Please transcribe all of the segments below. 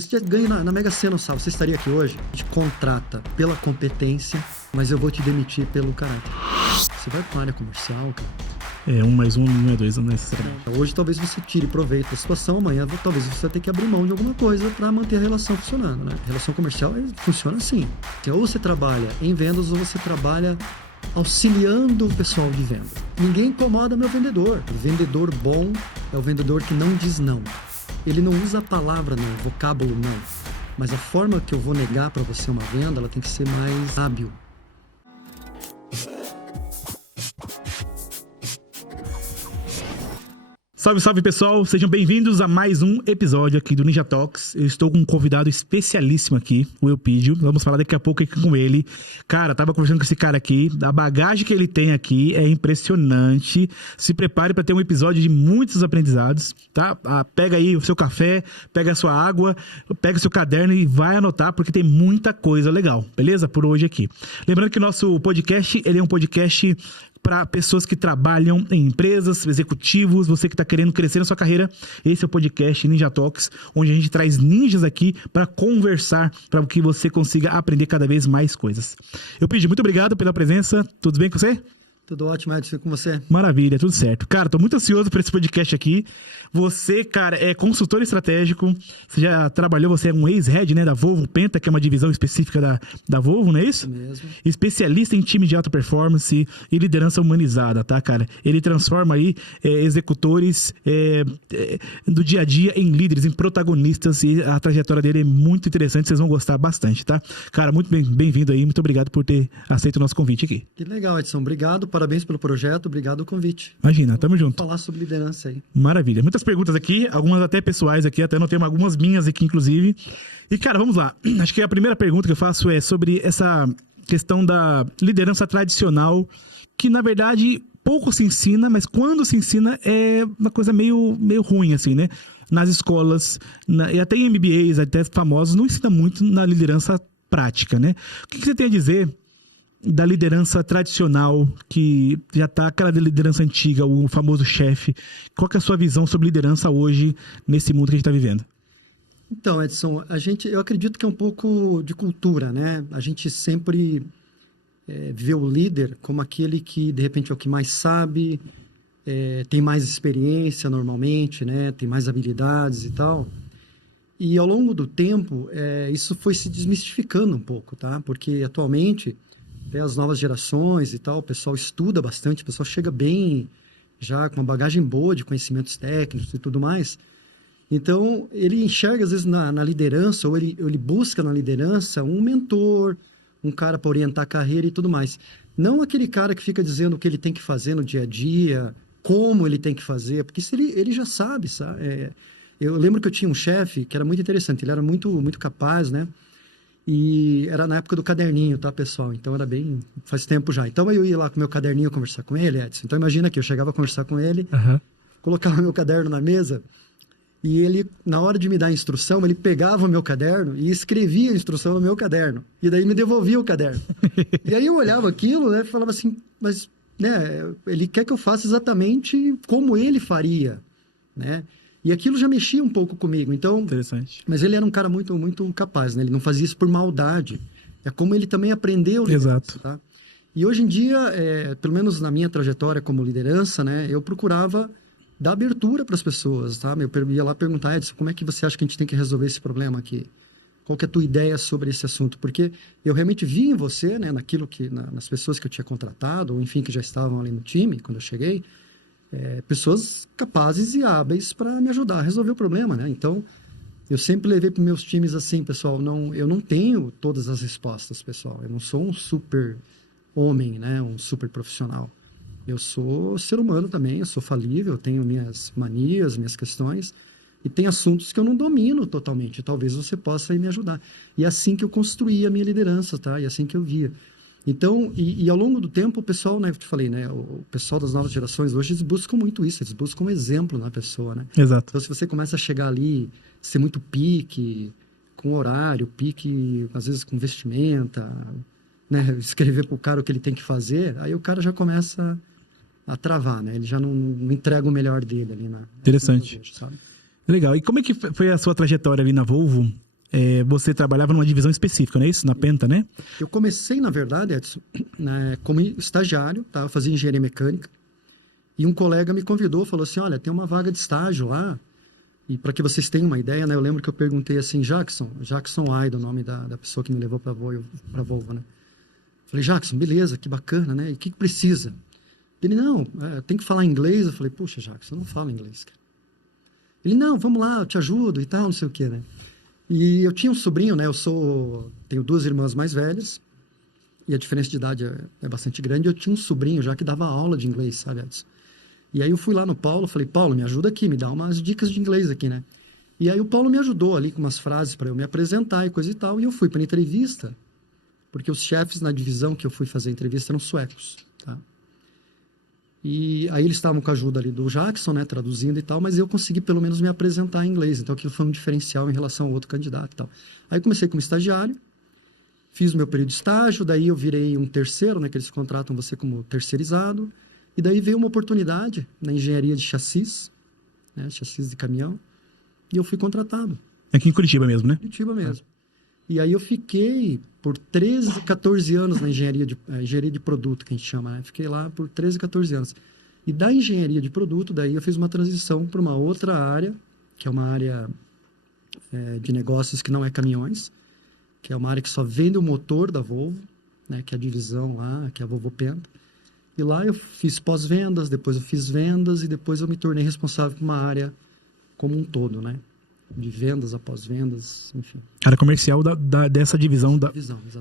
Se você ganha na Mega Sena, sabe, você estaria aqui hoje? Te contrata pela competência, mas eu vou te demitir pelo caráter. Você vai para uma área comercial, cara. 1 mais 1 não é 2, não necessariamente. Hoje talvez você tire proveito da situação, amanhã talvez você vai ter que abrir mão de alguma coisa para manter a relação funcionando, né? A relação comercial funciona assim. Ou você trabalha em vendas ou você trabalha auxiliando o pessoal de venda. Ninguém incomoda meu vendedor. O vendedor bom é o vendedor que não diz não. Ele não usa a palavra não, o vocábulo não. Mas a forma que eu vou negar para você uma venda, ela tem que ser mais hábil. Salve, salve pessoal, sejam bem-vindos a mais um episódio aqui do Ninja Talks. Eu estou com um convidado especialíssimo aqui, o Eupídio. Vamos falar daqui a pouco aqui com ele. Cara, tava conversando com esse cara aqui, a bagagem que ele tem aqui é impressionante. Se prepare para ter um episódio de muitos aprendizados, tá? Pega aí o seu café, pega a sua água, pega o seu caderno e vai anotar, porque tem muita coisa legal, beleza? Por hoje aqui. Lembrando que o nosso podcast, ele é um podcast para pessoas que trabalham em empresas, executivos, você que está querendo crescer na sua carreira. Esse é o podcast Ninja Talks, onde a gente traz ninjas aqui para conversar, para que você consiga aprender cada vez mais coisas. Eu pedi muito obrigado pela presença. Tudo bem com você? Tudo ótimo, Edson, com você? Maravilha, tudo certo. Cara, tô muito ansioso por esse podcast aqui. Você, cara, é consultor estratégico. Você já trabalhou, você é um ex-head, né, da Volvo Penta, que é uma divisão específica da Volvo, não é isso? Mesmo. Especialista em time de alta performance e liderança humanizada, tá, cara? Ele transforma aí executores do dia a dia em líderes, em protagonistas, e a trajetória dele é muito interessante, vocês vão gostar bastante, tá? Cara, muito bem-vindo aí, muito obrigado por ter aceito o nosso convite aqui. Que legal, Edson, obrigado, parabéns pelo projeto, obrigado pelo convite. Imagina, tamo junto. Vamos falar sobre liderança aí. Maravilha. Muitas perguntas aqui, algumas até pessoais aqui, até não tenho algumas minhas aqui, inclusive. E, cara, vamos lá. Acho que a primeira pergunta que eu faço é sobre essa questão da liderança tradicional, que, na verdade, pouco se ensina, mas quando se ensina é uma coisa meio ruim, assim, né? Nas escolas, e até em MBAs, até famosos, não ensina muito na liderança prática, né? O que você tem a dizer da liderança tradicional, que já tá aquela liderança antiga, o famoso chefe? Qual que é a sua visão sobre liderança hoje, nesse mundo que a gente está vivendo? Então, Edson, eu acredito que é um pouco de cultura, né? A gente sempre vê o líder como aquele que, de repente, é o que mais sabe, tem mais experiência normalmente, né? Tem mais habilidades e tal. E ao longo do tempo, isso foi se desmistificando um pouco, tá? Porque atualmente até as novas gerações e tal, o pessoal estuda bastante, o pessoal chega bem, já com uma bagagem boa de conhecimentos técnicos e tudo mais. Então, ele enxerga, às vezes, na liderança, ou ele busca na liderança um mentor, um cara para orientar a carreira e tudo mais. Não aquele cara que fica dizendo o que ele tem que fazer no dia a dia, como ele tem que fazer, porque isso ele já sabe, sabe? Eu lembro que eu tinha um chefe que era muito interessante, ele era muito, muito capaz, né? E era na época do caderninho, tá, pessoal? Então era bem... faz tempo já. Então eu ia lá com meu caderninho conversar com ele, Edson. Então imagina que eu chegava a conversar com ele, colocava meu caderno na mesa, e ele, na hora de me dar a instrução, ele pegava o meu caderno e escrevia a instrução no meu caderno. E daí me devolvia o caderno. E aí eu olhava aquilo, né, e falava assim, mas, né, ele quer que eu faça exatamente como ele faria, né? E aquilo já mexia um pouco comigo, então... Interessante. Mas ele era um cara muito, muito capaz, né? Ele não fazia isso por maldade. É como ele também aprendeu liderança. Exato. Tá? E hoje em dia, pelo menos na minha trajetória como liderança, né? Eu procurava dar abertura para as pessoas, tá? Eu ia lá perguntar, Edson, como é que você acha que a gente tem que resolver esse problema aqui? Qual que é a tua ideia sobre esse assunto? Porque eu realmente vi em você, né? Naquilo que... nas pessoas que eu tinha contratado, ou enfim, que já estavam ali no time, quando eu cheguei... pessoas capazes e hábeis para me ajudar a resolver o problema, né? Então, eu sempre levei para meus times assim, pessoal, eu não tenho todas as respostas, pessoal. Eu não sou um super homem, né? Um super profissional. Eu sou ser humano também, eu sou falível, eu tenho minhas manias, minhas questões, e tem assuntos que eu não domino totalmente. Talvez você possa aí me ajudar. E é assim que eu construí a minha liderança, tá? E é assim que eu via. Então, e ao longo do tempo, o pessoal, né, eu te falei, né, o pessoal das novas gerações hoje, eles buscam muito isso, eles buscam um exemplo na pessoa, né? Exato. Então, se você começa a chegar ali, ser muito pique, com horário, pique, às vezes com vestimenta, né, escrever pro cara o que ele tem que fazer, aí o cara já começa a travar, né? Ele já não entrega o melhor dele ali na... Interessante. Vejo, sabe? Legal. E como é que foi a sua trajetória ali na Volvo? você trabalhava numa divisão específica, não é isso? Na Penta, né? Eu comecei, na verdade, Edson, né, como estagiário, tá? Eu fazia engenharia mecânica. E um colega me convidou, falou assim, olha, tem uma vaga de estágio lá. E para que vocês tenham uma ideia, né? Eu lembro que eu perguntei assim, Jackson Aida, o nome da pessoa que me levou para a Volvo, né? Falei, Jackson, beleza, que bacana, né? E o que precisa? Ele, não, tem que falar inglês. Eu falei, puxa, Jackson, eu não falo inglês, cara. Ele, não, vamos lá, eu te ajudo e tal, não sei o quê, né? E eu tinha um sobrinho, né? Tenho 2 irmãs mais velhas, e a diferença de idade é bastante grande. Eu tinha um sobrinho já que dava aula de inglês, sabe, Edson? E aí eu fui lá no Paulo, falei, Paulo, me ajuda aqui, me dá umas dicas de inglês aqui, né? E aí o Paulo me ajudou ali com umas frases para eu me apresentar e coisa e tal. E eu fui para a entrevista, porque os chefes na divisão que eu fui fazer a entrevista eram suecos, tá? E aí eles estavam com a ajuda ali do Jackson, né, traduzindo e tal, mas eu consegui pelo menos me apresentar em inglês. Então aquilo foi um diferencial em relação ao outro candidato e tal. Aí comecei como estagiário, fiz o meu período de estágio, daí eu virei um terceiro, né, que eles contratam você como terceirizado. E daí veio uma oportunidade na engenharia de chassis, né, chassis de caminhão, e eu fui contratado. Aqui em Curitiba mesmo, né? Curitiba mesmo. E aí eu fiquei por 13, 14 anos na engenharia de produto, que a gente chama, né? Fiquei lá por 13, 14 anos. E da engenharia de produto, daí eu fiz uma transição para uma outra área, que é uma área de negócios que não é caminhões, que é uma área que só vende o motor da Volvo, né? Que é a divisão lá, que é a Volvo Penta. E lá eu fiz pós-vendas, depois eu fiz vendas e depois eu me tornei responsável por uma área como um todo, né? De vendas após vendas, enfim. Área comercial dessa divisão,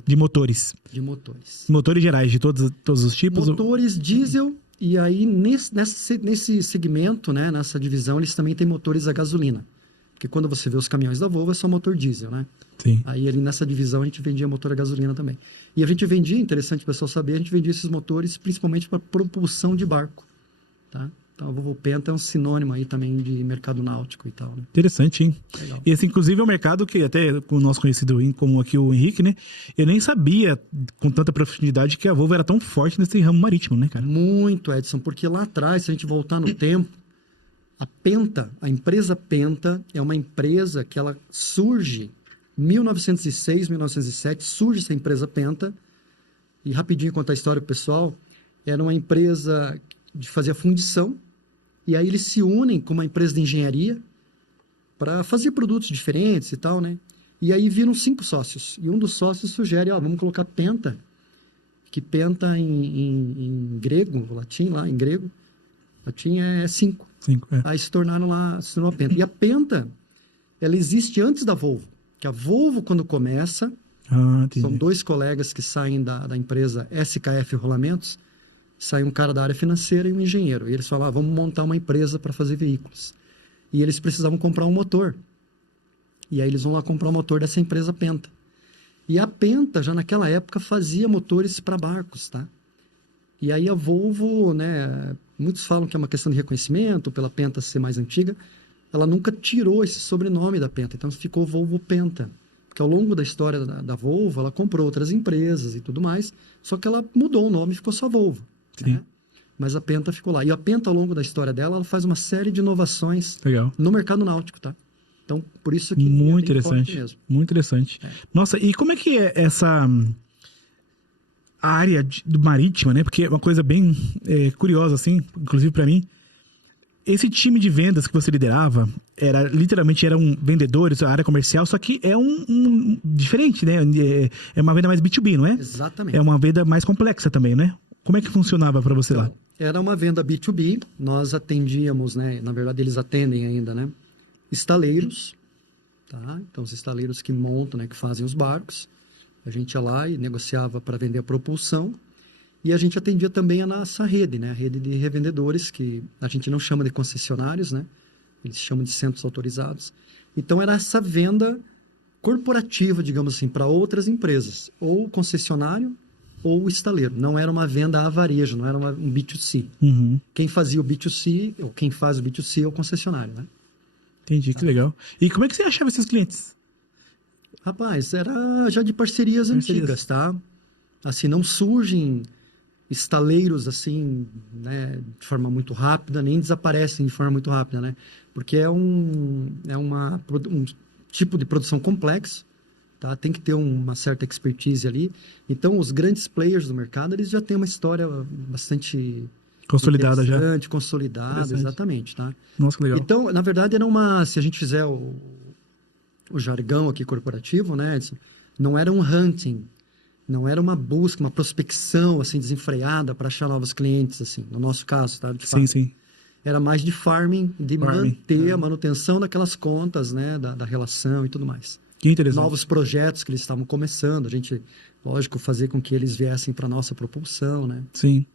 de motores. De motores. Motores gerais, de todos os tipos? Motores diesel, e aí nesse segmento, né, nessa divisão, eles também têm motores a gasolina. Porque quando você vê os caminhões da Volvo, é só motor diesel, né? Sim. Aí ali nessa divisão a gente vendia motor a gasolina também. E a gente vendia, interessante o pessoal saber, a gente vendia esses motores principalmente para propulsão de barco, tá? Então, a Volvo Penta é um sinônimo aí também de mercado náutico e tal, né? Interessante, hein? Legal. E esse, inclusive, é um mercado que até com o nosso conhecido em comum aqui, o Henrique, né? Eu nem sabia com tanta profundidade que a Volvo era tão forte nesse ramo marítimo, né, cara? Muito, Edson, porque lá atrás, se a gente voltar no tempo, a Penta, a empresa Penta, é uma empresa que ela surge em 1906, 1907, surge essa empresa Penta, e rapidinho contar a história pro pessoal, era uma empresa de fazer fundição, e aí eles se unem com uma empresa de engenharia para fazer produtos diferentes e tal, né? E aí viram 5 sócios. E um dos sócios sugere, vamos colocar Penta, que Penta em grego, latim lá, em grego, latim é 5. 5, é. Aí se tornou a Penta. E a Penta, ela existe antes da Volvo. Que a Volvo, quando começa, são 2 colegas que saem da empresa SKF Rolamentos, sai um cara da área financeira e um engenheiro. E eles falam, vamos montar uma empresa para fazer veículos. E eles precisavam comprar um motor. E aí eles vão lá comprar o motor dessa empresa Penta. E a Penta, já naquela época, fazia motores para barcos, tá? E aí a Volvo, né, muitos falam que é uma questão de reconhecimento, pela Penta ser mais antiga, ela nunca tirou esse sobrenome da Penta, então ficou Volvo Penta. Porque ao longo da história da Volvo, ela comprou outras empresas e tudo mais, só que ela mudou o nome e ficou só Volvo. Né? Mas a Penta ficou lá. E a Penta, ao longo da história dela, ela faz uma série de inovações no mercado náutico, tá? Então, por isso que muito interessante mesmo. Muito interessante. Nossa, e como é que é essa área do marítima, né? Porque é uma coisa bem curiosa, assim, inclusive para mim. Esse time de vendas que você liderava, literalmente eram vendedores, a área comercial, só que é diferente, né? É uma venda mais B2B, não é? Exatamente. É uma venda mais complexa também, né? Como é que funcionava para você lá? Era uma venda B2B, nós atendíamos, né? Na verdade, eles atendem ainda, né? Estaleiros, tá? Então, os estaleiros que montam, né? Que fazem os barcos. A gente ia lá e negociava para vender a propulsão. E a gente atendia também a nossa rede, né? A rede de revendedores, que a gente não chama de concessionários, né? Eles chamam de centros autorizados. Então, era essa venda corporativa, digamos assim, para outras empresas. Ou concessionário, ou estaleiro. Não era uma venda a varejo, não era um B2C. Uhum. Quem fazia o B2C, ou quem faz o B2C é o concessionário, né? Entendi, que legal. E como é que você achava esses clientes? Rapaz, era já de parcerias antigas, tá? Assim, não surgem estaleiros assim, né, de forma muito rápida, nem desaparecem de forma muito rápida, né? Porque é um tipo de produção complexo, tá? Tem que ter uma certa expertise ali. Então, os grandes players do mercado, eles já têm uma história bastante Consolidada já. interessante, consolidada, exatamente, tá? Nossa, que legal. Então, na verdade, se a gente fizer o jargão aqui corporativo, né, Edson, não era um hunting, não era uma busca, uma prospecção, assim, desenfreada para achar novos clientes, assim, no nosso caso, tá? De fato. Sim. Era mais de farming, de manter a manutenção daquelas contas, né, da relação e tudo mais. Que interessante. Novos projetos que eles estavam começando, a gente, lógico, fazer com que eles viessem para nossa propulsão, né? Sim.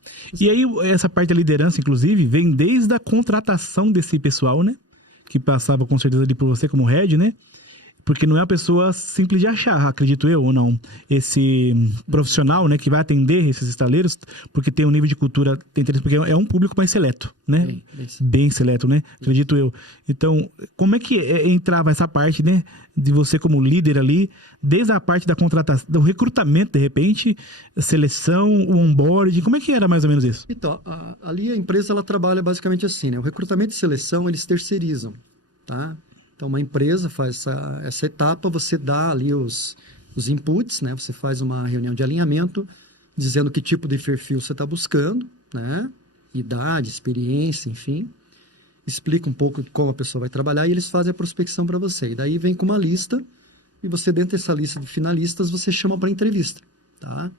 E aí, essa parte da liderança, inclusive, vem desde a contratação desse pessoal, né? Que passava com certeza ali por você como head, né? Porque não é uma pessoa simples de achar, acredito eu, ou não. Esse profissional, né, que vai atender esses estaleiros, porque tem um nível de cultura, porque é um público mais seleto, né? Bem seleto, né? Acredito eu. Então, como é que entrava essa parte, né, de você como líder ali, desde a parte da contratação, do recrutamento, de repente, seleção, o onboarding, como é que era mais ou menos isso? Então, ali a empresa, ela trabalha basicamente assim, né? O recrutamento e seleção, eles terceirizam, tá? Então, uma empresa faz essa etapa, você dá ali os inputs, né? Você faz uma reunião de alinhamento, dizendo que tipo de perfil você está buscando, né? Idade, experiência, enfim. Explica um pouco como a pessoa vai trabalhar e eles fazem a prospecção para você. E daí vem com uma lista, e você, dentro dessa lista de finalistas, você chama para entrevista, tá?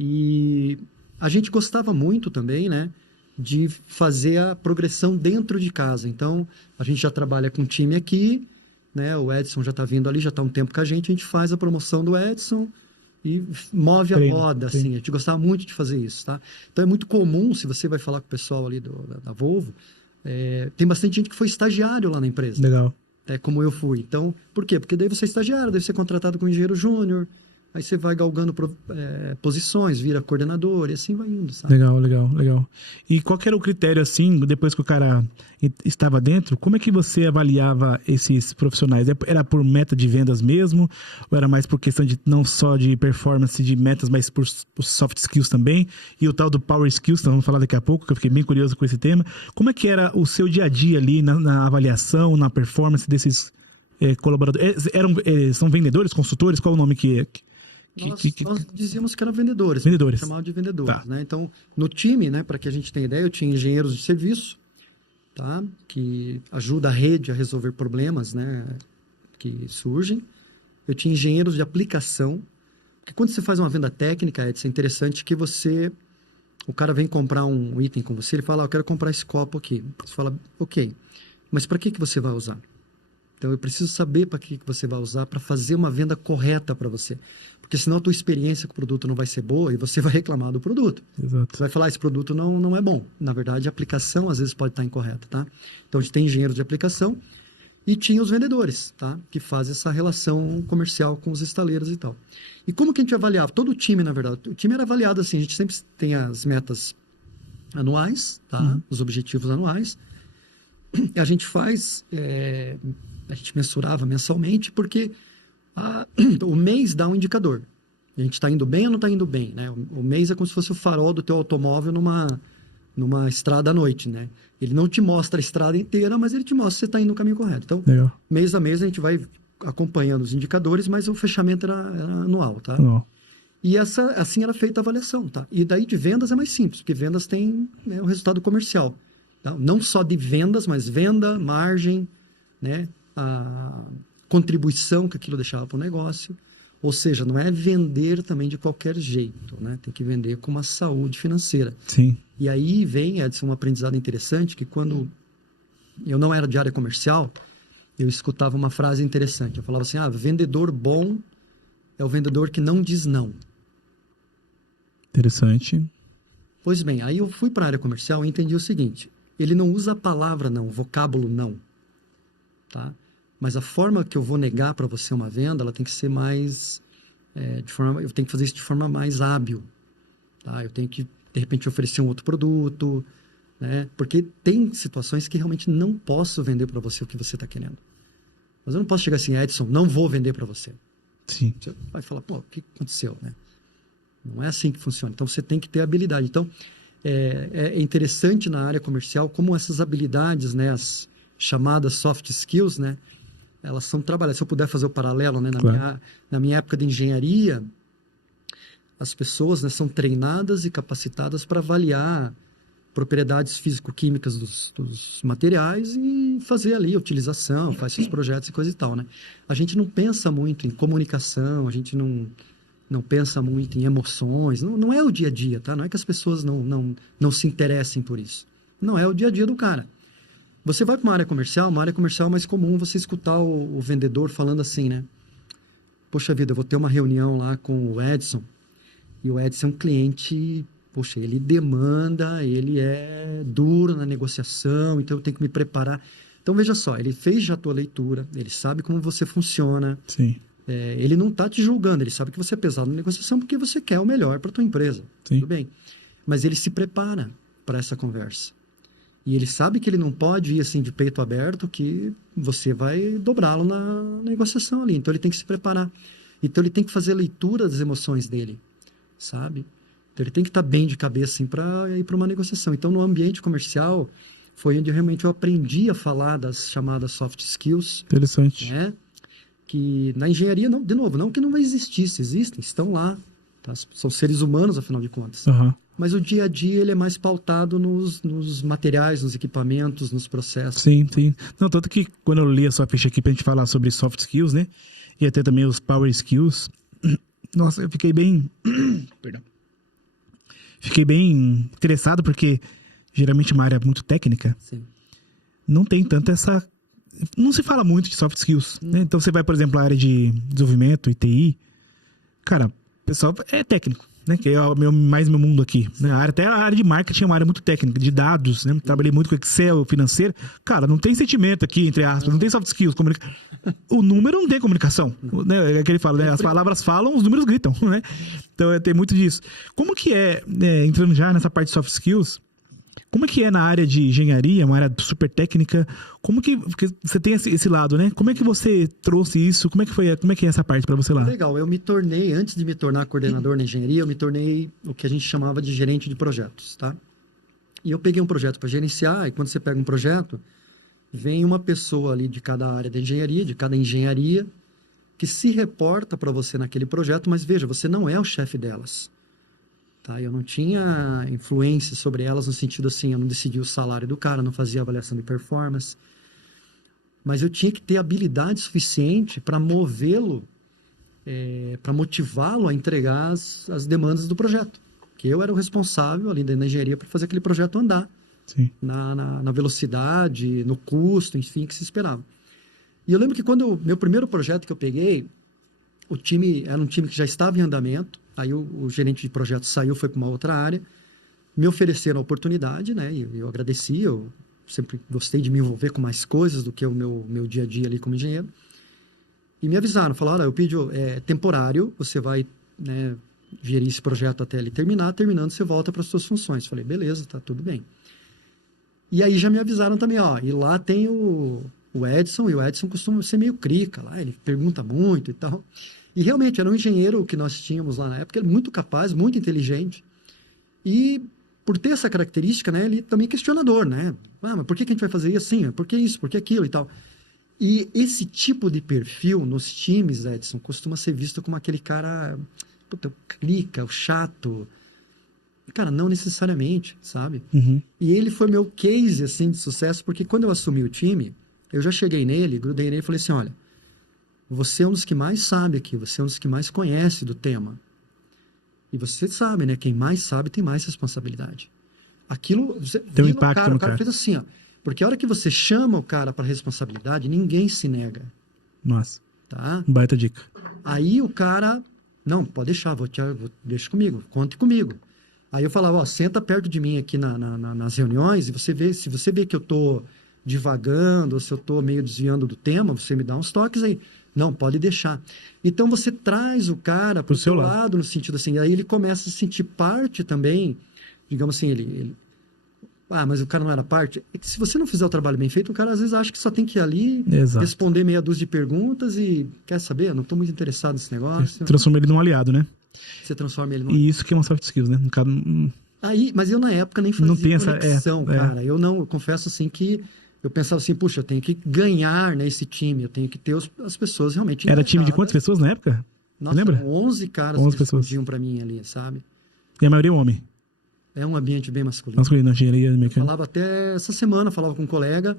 E a gente gostava muito também, né, de fazer a progressão dentro de casa. Então, a gente já trabalha com um time aqui, né? O Edson já está vindo ali, já está um tempo com a gente faz a promoção do Edson e move a roda, assim. A gente gostava muito de fazer isso, tá? Então, é muito comum, se você vai falar com o pessoal ali da Volvo, tem bastante gente que foi estagiário lá na empresa. Legal. Como eu fui. Então, por quê? Porque daí você é estagiário, deve ser contratado como engenheiro júnior, aí você vai galgando posições, vira coordenador e assim vai indo, sabe? Legal. E qual que era o critério, assim, depois que o cara estava dentro, como é que você avaliava esses profissionais? Era por meta de vendas mesmo? Ou era mais por questão de não só de performance, de metas, mas por soft skills também? E o tal do power skills, que nós vamos falar daqui a pouco, que eu fiquei bem curioso com esse tema. Como é que era o seu dia a dia ali na avaliação, na performance desses colaboradores? São vendedores, consultores? Qual o nome que é? Nós dizíamos que eram vendedores. Vendedores. Chamavam de vendedores, tá. Né? Então, no time, né, para que a gente tenha ideia, eu tinha engenheiros de serviço, tá? Que ajuda a rede a resolver problemas, né, que surgem. Eu tinha engenheiros de aplicação, porque quando você faz uma venda técnica, Edson, é interessante que o cara vem comprar um item com você, ele fala, eu quero comprar esse copo aqui. Você fala, ok, mas para que você vai usar? Então, eu preciso saber para que você vai usar para fazer uma venda correta para você. Porque senão a tua experiência com o produto não vai ser boa e você vai reclamar do produto. Exato. Você vai falar, esse produto não é bom. Na verdade, a aplicação às vezes pode estar incorreta, tá? Então, a gente tem engenheiros de aplicação e tinha os vendedores, tá? Que fazem essa relação comercial com os estaleiros e tal. E como que a gente avaliava? Todo o time, na verdade. O time era avaliado assim, a gente sempre tem as metas anuais, tá? Os objetivos anuais. A gente faz... a gente mensurava mensalmente, porque o mês dá um indicador. A gente está indo bem ou não está indo bem, né? O mês é como se fosse o farol do teu automóvel numa estrada à noite, né? Ele não te mostra a estrada inteira, mas ele te mostra se você está indo no caminho correto. Então, legal. Mês a mês a gente vai acompanhando os indicadores, mas o fechamento era anual, tá? E assim era feita a avaliação, tá? E daí de vendas é mais simples, porque vendas tem o resultado comercial. Tá? Não só de vendas, mas venda, margem, né? A contribuição que aquilo deixava para o negócio. Ou seja, não é vender também de qualquer jeito, né? Tem que vender com uma saúde financeira. Sim. E aí vem, Edson, um aprendizado interessante, que quando eu não era de área comercial, eu escutava uma frase interessante. Eu falava assim, vendedor bom é o vendedor que não diz não. Interessante. Pois bem, aí eu fui para a área comercial e entendi o seguinte, ele não usa a palavra não, o vocábulo não, tá? Mas a forma que eu vou negar para você uma venda, ela tem que ser mais... eu tenho que fazer isso de forma mais hábil. Tá? Eu tenho que, de repente, oferecer um outro produto. Né? Porque tem situações que realmente não posso vender para você o que você está querendo. Mas eu não posso chegar assim, Edson, não vou vender para você. Sim. Você vai falar, o que aconteceu? Né? Não é assim que funciona. Então, você tem que ter habilidade. Então, é interessante na área comercial como essas habilidades, né, as chamadas soft skills, né, elas são trabalhadas. Se eu puder fazer o paralelo, né? Claro. Na minha época de engenharia, as pessoas, né, são treinadas e capacitadas para avaliar propriedades físico-químicas dos materiais e fazer ali a utilização, faz seus projetos e coisa e tal, né? A gente não pensa muito em comunicação, a gente não pensa muito em emoções, não é o dia a dia, tá? Não é que as pessoas não se interessem por isso. Não é o dia a dia do cara. Você vai para uma área comercial é mais comum você escutar o vendedor falando assim, né? Poxa vida, eu vou ter uma reunião lá com o Edson, e o Edson é um cliente, poxa, ele demanda, ele é duro na negociação, então eu tenho que me preparar. Então, veja só, ele fez já a tua leitura, ele sabe como você funciona. Sim. Ele não está te julgando, ele sabe que você é pesado na negociação porque você quer o melhor para a tua empresa. Sim. Tudo bem. Mas ele se prepara para essa conversa. E ele sabe que ele não pode ir assim de peito aberto, que você vai dobrá-lo na negociação ali. Então, ele tem que se preparar. Então, ele tem que fazer a leitura das emoções dele, sabe? Então, ele tem que estar bem de cabeça assim, para ir para uma negociação. Então, no ambiente comercial, foi onde realmente eu aprendi a falar das chamadas soft skills. Interessante. Né? Que na engenharia, não, de novo, não que não existisse, existem, estão lá. Tá? São seres humanos, afinal de contas. Uhum. Mas o dia a dia ele é mais pautado nos materiais, nos equipamentos, nos processos. Sim, sim. Não, tanto que quando eu li a sua ficha aqui pra gente falar sobre soft skills, né? E até também os power skills. Nossa, eu fiquei bem... Perdão. Fiquei bem interessado porque geralmente uma área muito técnica. Sim. Não tem tanto essa... Não se fala muito de soft skills, né? Então você vai, por exemplo, a área de desenvolvimento e TI. Cara, o pessoal é técnico, né? Que é mais meu mundo aqui, né? Até a área de marketing é uma área muito técnica, de dados, né? Trabalhei muito com Excel, financeiro. Cara, não tem sentimento aqui, entre aspas, não tem soft skills. O número não tem comunicação, né? É que ele fala, né? As palavras falam, os números gritam, né? Então tem muito disso. Como que entrando já nessa parte de soft skills, como é que é na área de engenharia, uma área super técnica? Porque você tem esse lado, né? Como é que você trouxe isso? Como é que é essa parte para você lá? Legal, eu me tornei, antes de me tornar coordenador na engenharia, eu me tornei o que a gente chamava de gerente de projetos, tá? E eu peguei um projeto para gerenciar, e quando você pega um projeto, vem uma pessoa ali de cada área da engenharia, de cada engenharia, que se reporta para você naquele projeto, mas veja, você não é o chefe delas. Tá? Eu não tinha influência sobre elas no sentido assim, eu não decidia o salário do cara, não fazia avaliação de performance. Mas eu tinha que ter habilidade suficiente para movê-lo, para motivá-lo a entregar as demandas do projeto. Que eu era o responsável ali dentro da engenharia para fazer aquele projeto andar. Sim. Na velocidade, no custo, enfim, que se esperava. E eu lembro que quando meu primeiro projeto que eu peguei, o time era um time que já estava em andamento. Aí o gerente de projeto saiu, foi para uma outra área. Me ofereceram a oportunidade, né? E eu agradeci, eu sempre gostei de me envolver com mais coisas do que o meu dia a dia ali como engenheiro. E me avisaram, falaram, olha, eu pedi temporário, você vai, né, gerir esse projeto até ele terminar, terminando você volta para as suas funções. Falei, beleza, tá tudo bem. E aí já me avisaram também, ó, e lá tem o Edson, e o Edson costuma ser meio crica lá, ele pergunta muito e tal. E realmente, era um engenheiro que nós tínhamos lá na época, ele muito capaz, muito inteligente. E por ter essa característica, né, ele também questionador, né? Ah, mas por que a gente vai fazer assim? Por que isso? Por que aquilo e tal? E esse tipo de perfil nos times, Edson, costuma ser visto como aquele cara, puta, o clica, o chato. Cara, não necessariamente, sabe? Uhum. E ele foi meu case, assim, de sucesso, porque quando eu assumi o time, eu já cheguei nele, grudei nele e falei assim, olha, você é um dos que mais sabe aqui, você é um dos que mais conhece do tema. E você sabe, né? Quem mais sabe tem mais responsabilidade. Aquilo... Tem um impacto no o cara cara. fez assim, ó. Porque a hora que você chama o cara para responsabilidade, ninguém se nega. Nossa. Tá? Baita dica. Aí o cara... Não, pode deixar, deixa comigo, conte comigo. Aí eu falava, ó, senta perto de mim aqui nas reuniões e se você vê que eu tô divagando, ou se eu tô meio desviando do tema, você me dá uns toques aí. Não, pode deixar. Então você traz o cara pro seu lado, no sentido assim, aí ele começa a se sentir parte também, digamos assim, mas o cara não era parte. Se você não fizer o trabalho bem feito, o cara às vezes acha que só tem que ir ali, exato, responder meia dúzia de perguntas e, quer saber? Eu não estou muito interessado nesse negócio. Transforma ele num aliado, né? Você transforma ele num... E isso que é uma soft skills, né? No caso... Aí, mas eu na época nem fazia não tem conexão, essa, cara. Eu confesso assim que eu pensava assim, puxa, eu tenho que ganhar nesse time, eu tenho que ter as pessoas realmente Era time de engajadas. quantas pessoas na época? Nossa, Lembra? eram 11 caras 11 que pessoas. respondiam pra mim ali, sabe? E a maioria é homem. É um ambiente bem masculino. Masculino, engenharia mecânica. Falava até essa semana, falava com um colega,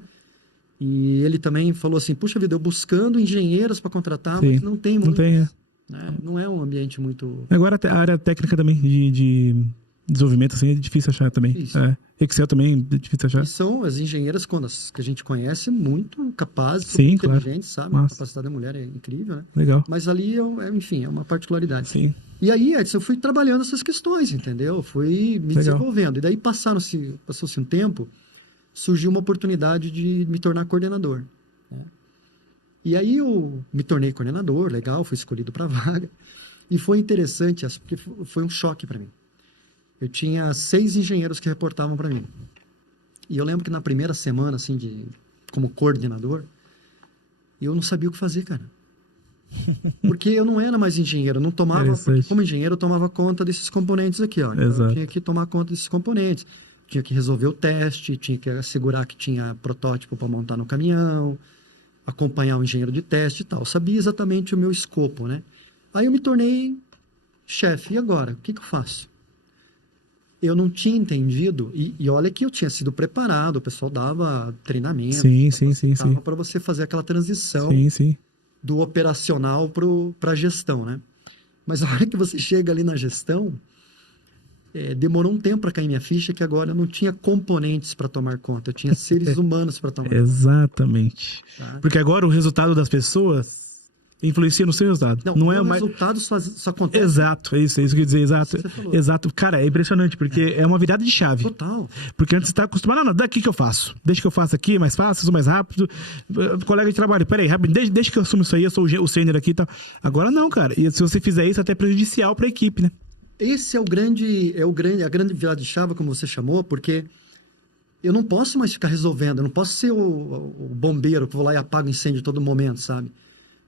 e ele também falou assim, puxa vida, eu buscando engenheiros para contratar, Sim. mas não tem Não muito. tem, é. Né? Não é um ambiente muito... Agora a área técnica também, de desenvolvimento, assim, é difícil achar também. Difícil. É. Excel também é difícil achar. E são as engenheiras as que a gente conhece muito capazes, Sim, muito claro. inteligentes, sabe? Massa. A capacidade da mulher é incrível, né? Legal. Mas ali, enfim, é uma particularidade. Sim. E aí, Edson, eu fui trabalhando essas questões, entendeu? Fui me Legal. desenvolvendo. E daí passou-se um tempo, surgiu uma oportunidade de me tornar coordenador. Né? E aí eu me tornei coordenador, legal, fui escolhido para a vaga. E foi interessante, porque foi um choque para mim. Eu tinha 6 engenheiros que reportavam para mim. E eu lembro que na primeira semana, assim, como coordenador, eu não sabia o que fazer, cara. Porque eu não era mais engenheiro, eu não tomava... Porque como engenheiro, eu tomava conta desses componentes aqui, ó. Então, eu tinha que tomar conta desses componentes. Tinha que resolver o teste, tinha que assegurar que tinha protótipo para montar no caminhão, acompanhar o engenheiro de teste e tal. Eu sabia exatamente o meu escopo, né? Aí eu me tornei chefe. E agora? O que eu faço? Eu não tinha entendido, e olha que eu tinha sido preparado, o pessoal dava treinamento, sim. para você fazer aquela transição do operacional para a gestão, né? Mas a hora que você chega ali na gestão, demorou um tempo para cair minha ficha, que agora eu não tinha componentes para tomar conta, eu tinha seres humanos para tomar conta. Exatamente. Tá? Porque agora o resultado das pessoas influencia no seu resultado. Não é mais... O resultado só acontece. Exato, é isso que eu ia dizer, exato. Exato. Cara, é impressionante, porque é uma virada de chave. Total. Porque antes você tá acostumado, não, daqui que eu faço. Deixa que eu faço aqui, mais fácil, sou mais rápido. Colega de trabalho, peraí, deixa que eu assumo isso aí, eu sou o sênior aqui e tal. Agora não, cara. E se você fizer isso, é até prejudicial pra equipe, né? Esse é a grande virada de chave, como você chamou, porque eu não posso mais ficar resolvendo, eu não posso ser o bombeiro que vou lá e apago incêndio a todo momento, sabe?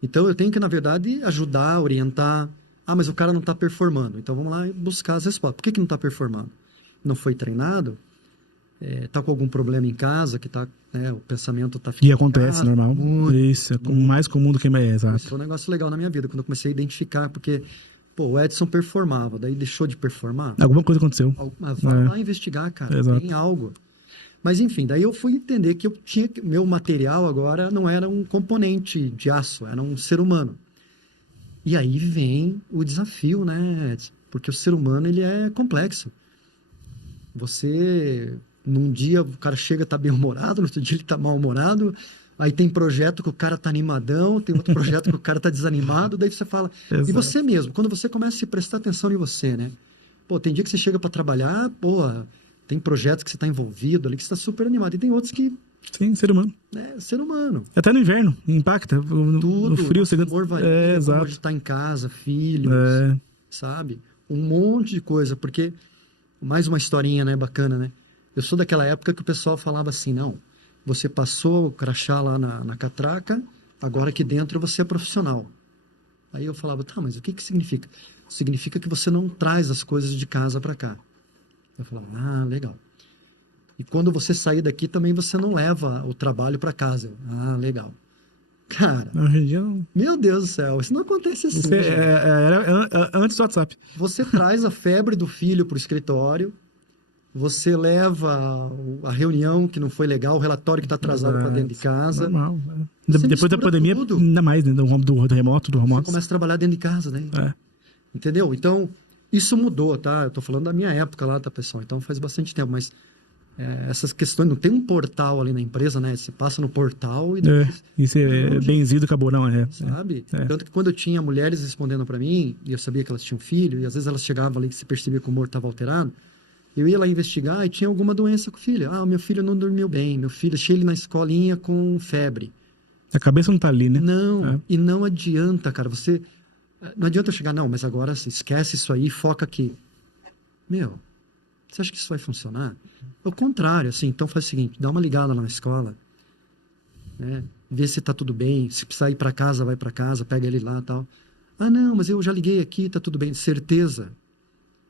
Então, eu tenho que, na verdade, ajudar, orientar. Ah, mas o cara não está performando. Então, vamos lá e buscar as respostas. Por que não está performando? Não foi treinado? Está com algum problema em casa, que o pensamento está ficando... E acontece, normal. Isso, é mais comum do que exato. Isso foi um negócio legal na minha vida, quando eu comecei a identificar, porque, o Edson performava, daí deixou de performar. Alguma coisa aconteceu. Vai lá investigar, cara. Exato. Tem algo. Mas, enfim, daí eu fui entender que meu material agora não era um componente de aço, era um ser humano. E aí vem o desafio, né? Porque o ser humano, ele é complexo. Num dia, o cara chega, tá bem-humorado, no outro dia ele tá mal-humorado, aí tem projeto que o cara tá animadão, tem outro projeto que o cara tá desanimado, daí você fala... Exato. E você mesmo, quando você começa a se prestar atenção em você, né? Tem dia que você chega para trabalhar, tem projetos que você está envolvido ali, que você está super animado. E tem outros que... Sim, ser humano. Ser humano. Até no inverno, impacta. Tudo. No frio, você... humor varia, exato. Hoje estar em casa, filhos, sabe? Um monte de coisa. Porque, mais uma historinha, né, bacana, né? Eu sou daquela época que o pessoal falava assim, não, você passou o crachá lá na catraca, agora aqui dentro você é profissional. Aí eu falava, tá, mas o que significa? Significa que você não traz as coisas de casa para cá. Eu falava, legal. E quando você sair daqui, também você não leva o trabalho para casa. Legal. Cara, meu Deus do céu, isso não acontece assim. Era antes do WhatsApp. Você traz a febre do filho para o escritório, você leva a reunião que não foi legal, o relatório que está atrasado para dentro de casa. Normal. Depois da pandemia, ainda mais, né? Do remoto, do home office. Você começa a trabalhar dentro de casa, né? Entendeu? Então... Isso mudou, tá? Eu tô falando da minha época lá, tá, pessoal? Então faz bastante tempo, mas essas questões, não tem um portal ali na empresa, né? Você passa no portal e depois... Isso é benzido, acabou, não, sabe? Tanto que quando eu tinha mulheres respondendo para mim, e eu sabia que elas tinham filho, e às vezes elas chegavam ali que se percebia que o humor estava alterado, eu ia lá investigar e tinha alguma doença com o filho. O meu filho não dormiu bem, meu filho, achei ele na escolinha com febre. A cabeça não tá ali, né? Não, e não adianta, cara, você... Não adianta eu chegar, não, mas agora esquece isso aí, foca aqui. Você acha que isso vai funcionar? Ao contrário, assim, então faz o seguinte, dá uma ligada lá na escola, né? Vê se tá tudo bem, se precisar ir para casa, vai para casa, pega ele lá e tal. Não, mas eu já liguei aqui, tá tudo bem, certeza.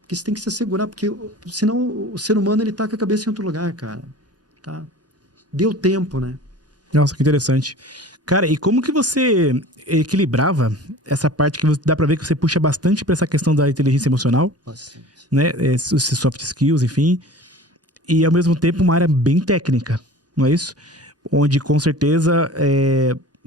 Porque você tem que se assegurar, porque senão o ser humano, ele tá com a cabeça em outro lugar, cara, tá? deu tempo, né? Nossa, que interessante. Cara, e como que você equilibrava essa parte que dá pra ver que você puxa bastante pra essa questão da inteligência emocional, Nossa. né? Esses soft skills, enfim. E ao mesmo tempo uma área bem técnica, não é isso? Onde com certeza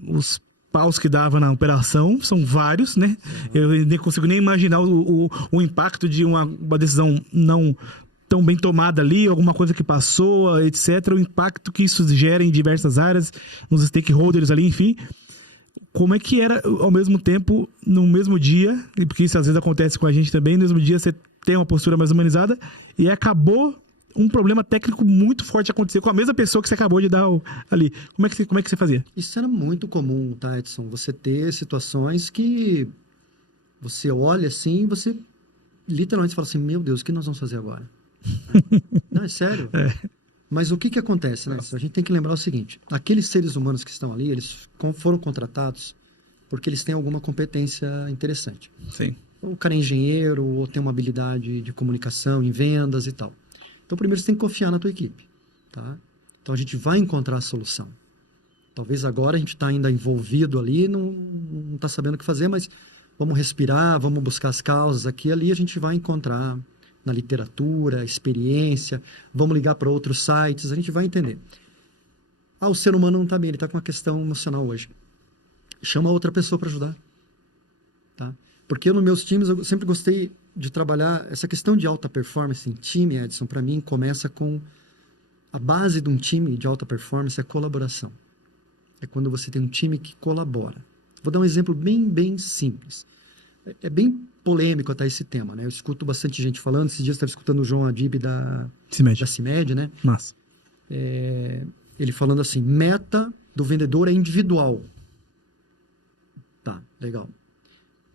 os paus que dava na operação são vários, né? Eu nem consigo nem imaginar o impacto de uma decisão não tão bem tomada ali, alguma coisa que passou, etc. O impacto que isso gera em diversas áreas, nos stakeholders ali, enfim. Como é que era, ao mesmo tempo, no mesmo dia, porque isso às vezes acontece com a gente também, no mesmo dia você tem uma postura mais humanizada e acabou um problema técnico muito forte acontecer com a mesma pessoa que você acabou de dar ali. Como é que você fazia? Isso era muito comum, tá, Edson? Você ter situações que você olha assim e você literalmente fala assim, meu Deus, o que nós vamos fazer agora? Não, é sério. Mas o que acontece, né? A gente tem que lembrar o seguinte, aqueles seres humanos que estão ali, eles foram contratados porque eles têm alguma competência interessante. Sim. O cara é engenheiro, ou tem uma habilidade de comunicação, em vendas e tal. Então, primeiro você tem que confiar na tua equipe, tá? Então, a gente vai encontrar a solução. Talvez agora a gente está ainda envolvido ali, não está sabendo o que fazer, mas vamos respirar, vamos buscar as causas aqui e ali, a gente vai encontrar na literatura, experiência, vamos ligar para outros sites, a gente vai entender. Ah, o ser humano não está bem, ele está com uma questão emocional hoje. Chama outra pessoa para ajudar, tá? Porque eu, nos meus times, eu sempre gostei de trabalhar essa questão de alta performance em time, Edson, para mim, começa com a base de um time de alta performance é colaboração. É quando você tem um time que colabora. Vou dar um exemplo bem simples. É bem polêmico até esse tema, né? Eu escuto bastante gente falando. Esses dias eu estava escutando o João Adib da CIMED, né? Massa. Ele falando assim, meta do vendedor é individual. Tá, legal.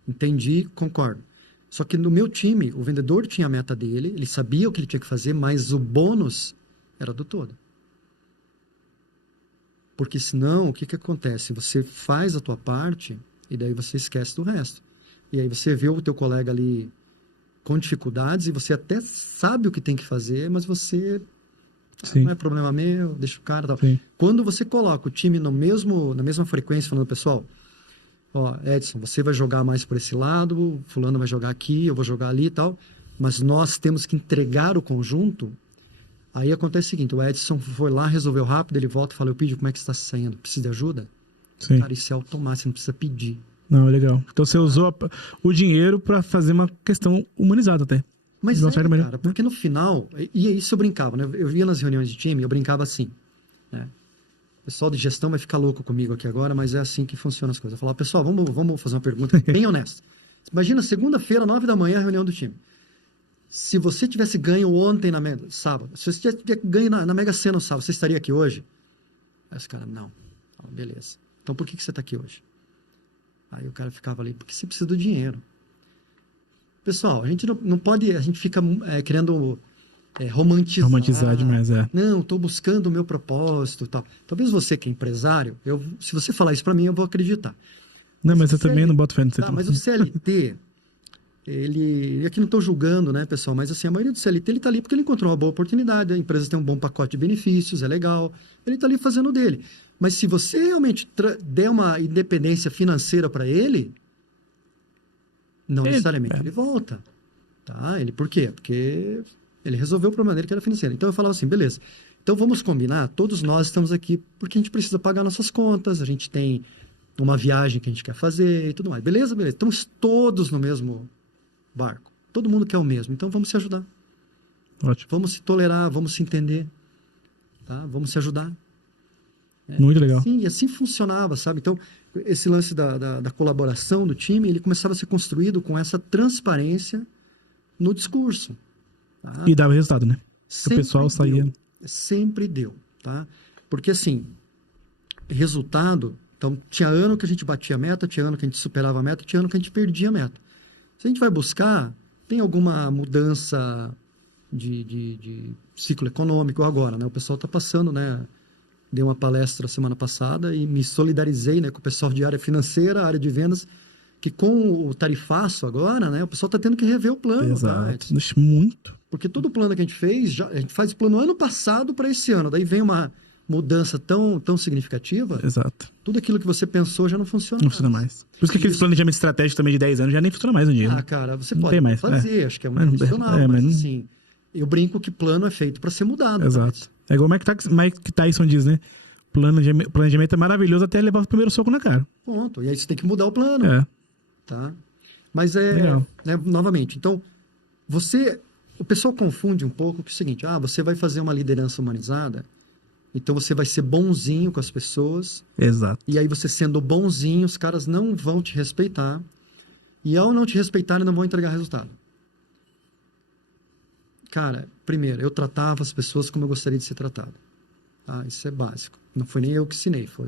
Entendi, concordo. Só que no meu time, o vendedor tinha a meta dele, ele sabia o que ele tinha que fazer, mas o bônus era do todo. Porque senão, o que acontece? Você faz a tua parte e daí você esquece do resto. E aí você vê o teu colega ali com dificuldades e você até sabe o que tem que fazer, mas você... não é problema meu, deixa o cara... Tal. Quando você coloca o time na mesma frequência, falando, pessoal... Ó, Edson, você vai jogar mais por esse lado, fulano vai jogar aqui, eu vou jogar ali e tal, mas nós temos que entregar o conjunto. Aí acontece o seguinte, o Edson foi lá, resolveu rápido, ele volta e fala, eu pedi, como é que você está se saindo? Precisa de ajuda? Sim. Cara, isso é automático, você não precisa pedir. Não, é legal. Então você usou o dinheiro para fazer uma questão humanizada até. Mas cara, porque no final, e isso eu brincava, né? Eu via nas reuniões de time, eu brincava assim, né? O pessoal de gestão vai ficar louco comigo aqui agora, mas é assim que funcionam as coisas. Eu falava, pessoal, vamos fazer uma pergunta bem honesta. Imagina, segunda-feira, 9 da manhã, a reunião do time. Se você tivesse ganho ontem, sábado, se você tivesse ganho na Mega Sena no sábado, você estaria aqui hoje? Aí os caras, não. Beleza. Então por que você está aqui hoje? Aí o cara ficava ali, porque você precisa do dinheiro. Pessoal, a gente não pode, a gente fica querendo... romantizar demais, Não, estou buscando o meu propósito e tal. Talvez você que é empresário, se você falar isso para mim, eu vou acreditar. Não, mas eu também não boto fé nisso. Mas o CLT, ele... Aqui não estou julgando, né, pessoal? Mas assim, a maioria do CLT, ele está ali porque ele encontrou uma boa oportunidade, a empresa tem um bom pacote de benefícios, é legal. Ele está ali fazendo o dele. Mas se você realmente der uma independência financeira para ele, não necessariamente ele volta. Tá? Por quê? Porque... ele resolveu o problema dele, que era financeiro. Então eu falava assim, beleza, então vamos combinar, todos nós estamos aqui porque a gente precisa pagar nossas contas, a gente tem uma viagem que a gente quer fazer e tudo mais. Beleza? Estamos todos no mesmo barco. Todo mundo quer o mesmo, então vamos se ajudar. Ótimo. Vamos se tolerar, vamos se entender. Tá? Vamos se ajudar. Muito legal. E assim funcionava, sabe? Então, esse lance da colaboração do time, ele começava a ser construído com essa transparência no discurso. Tá? E dava resultado, né? O pessoal saía... Sempre deu, tá? Porque, assim, resultado... Então, tinha ano que a gente batia a meta, tinha ano que a gente superava a meta, tinha ano que a gente perdia a meta. Se a gente vai buscar, tem alguma mudança de ciclo econômico agora, né? O pessoal está passando, né? Dei uma palestra semana passada e me solidarizei, né, com o pessoal de área financeira, área de vendas, que com o tarifaço agora, né, o pessoal está tendo que rever o plano. Exato. Muito. Porque todo o plano que a gente fez, a gente faz o plano ano passado para esse ano. Daí vem uma mudança tão significativa, Exato. tudo aquilo que você pensou já não funciona Não funciona mais. Por isso que aqueles planejamentos estratégicos também de 10 anos já nem funciona mais um dia. Ah, cara, você Não pode tem mais, fazer, acho que é Mas muito não- racional, mas mas não- assim, eu brinco que plano é feito para ser mudado. Exato. É igual o Mike Tyson diz, né? Planejamento é maravilhoso até levar o primeiro soco na cara. Ponto. E aí você tem que mudar o plano, É. tá? Mas Legal. novamente, então, o pessoal confunde um pouco que é o seguinte, você vai fazer uma liderança humanizada, então você vai ser bonzinho com as pessoas, Exato. e aí você sendo bonzinho, os caras não vão te respeitar, e ao não te respeitar, não vão entregar resultado. Cara, primeiro, eu tratava as pessoas como eu gostaria de ser tratado. Isso é básico. Não foi nem eu que ensinei, foi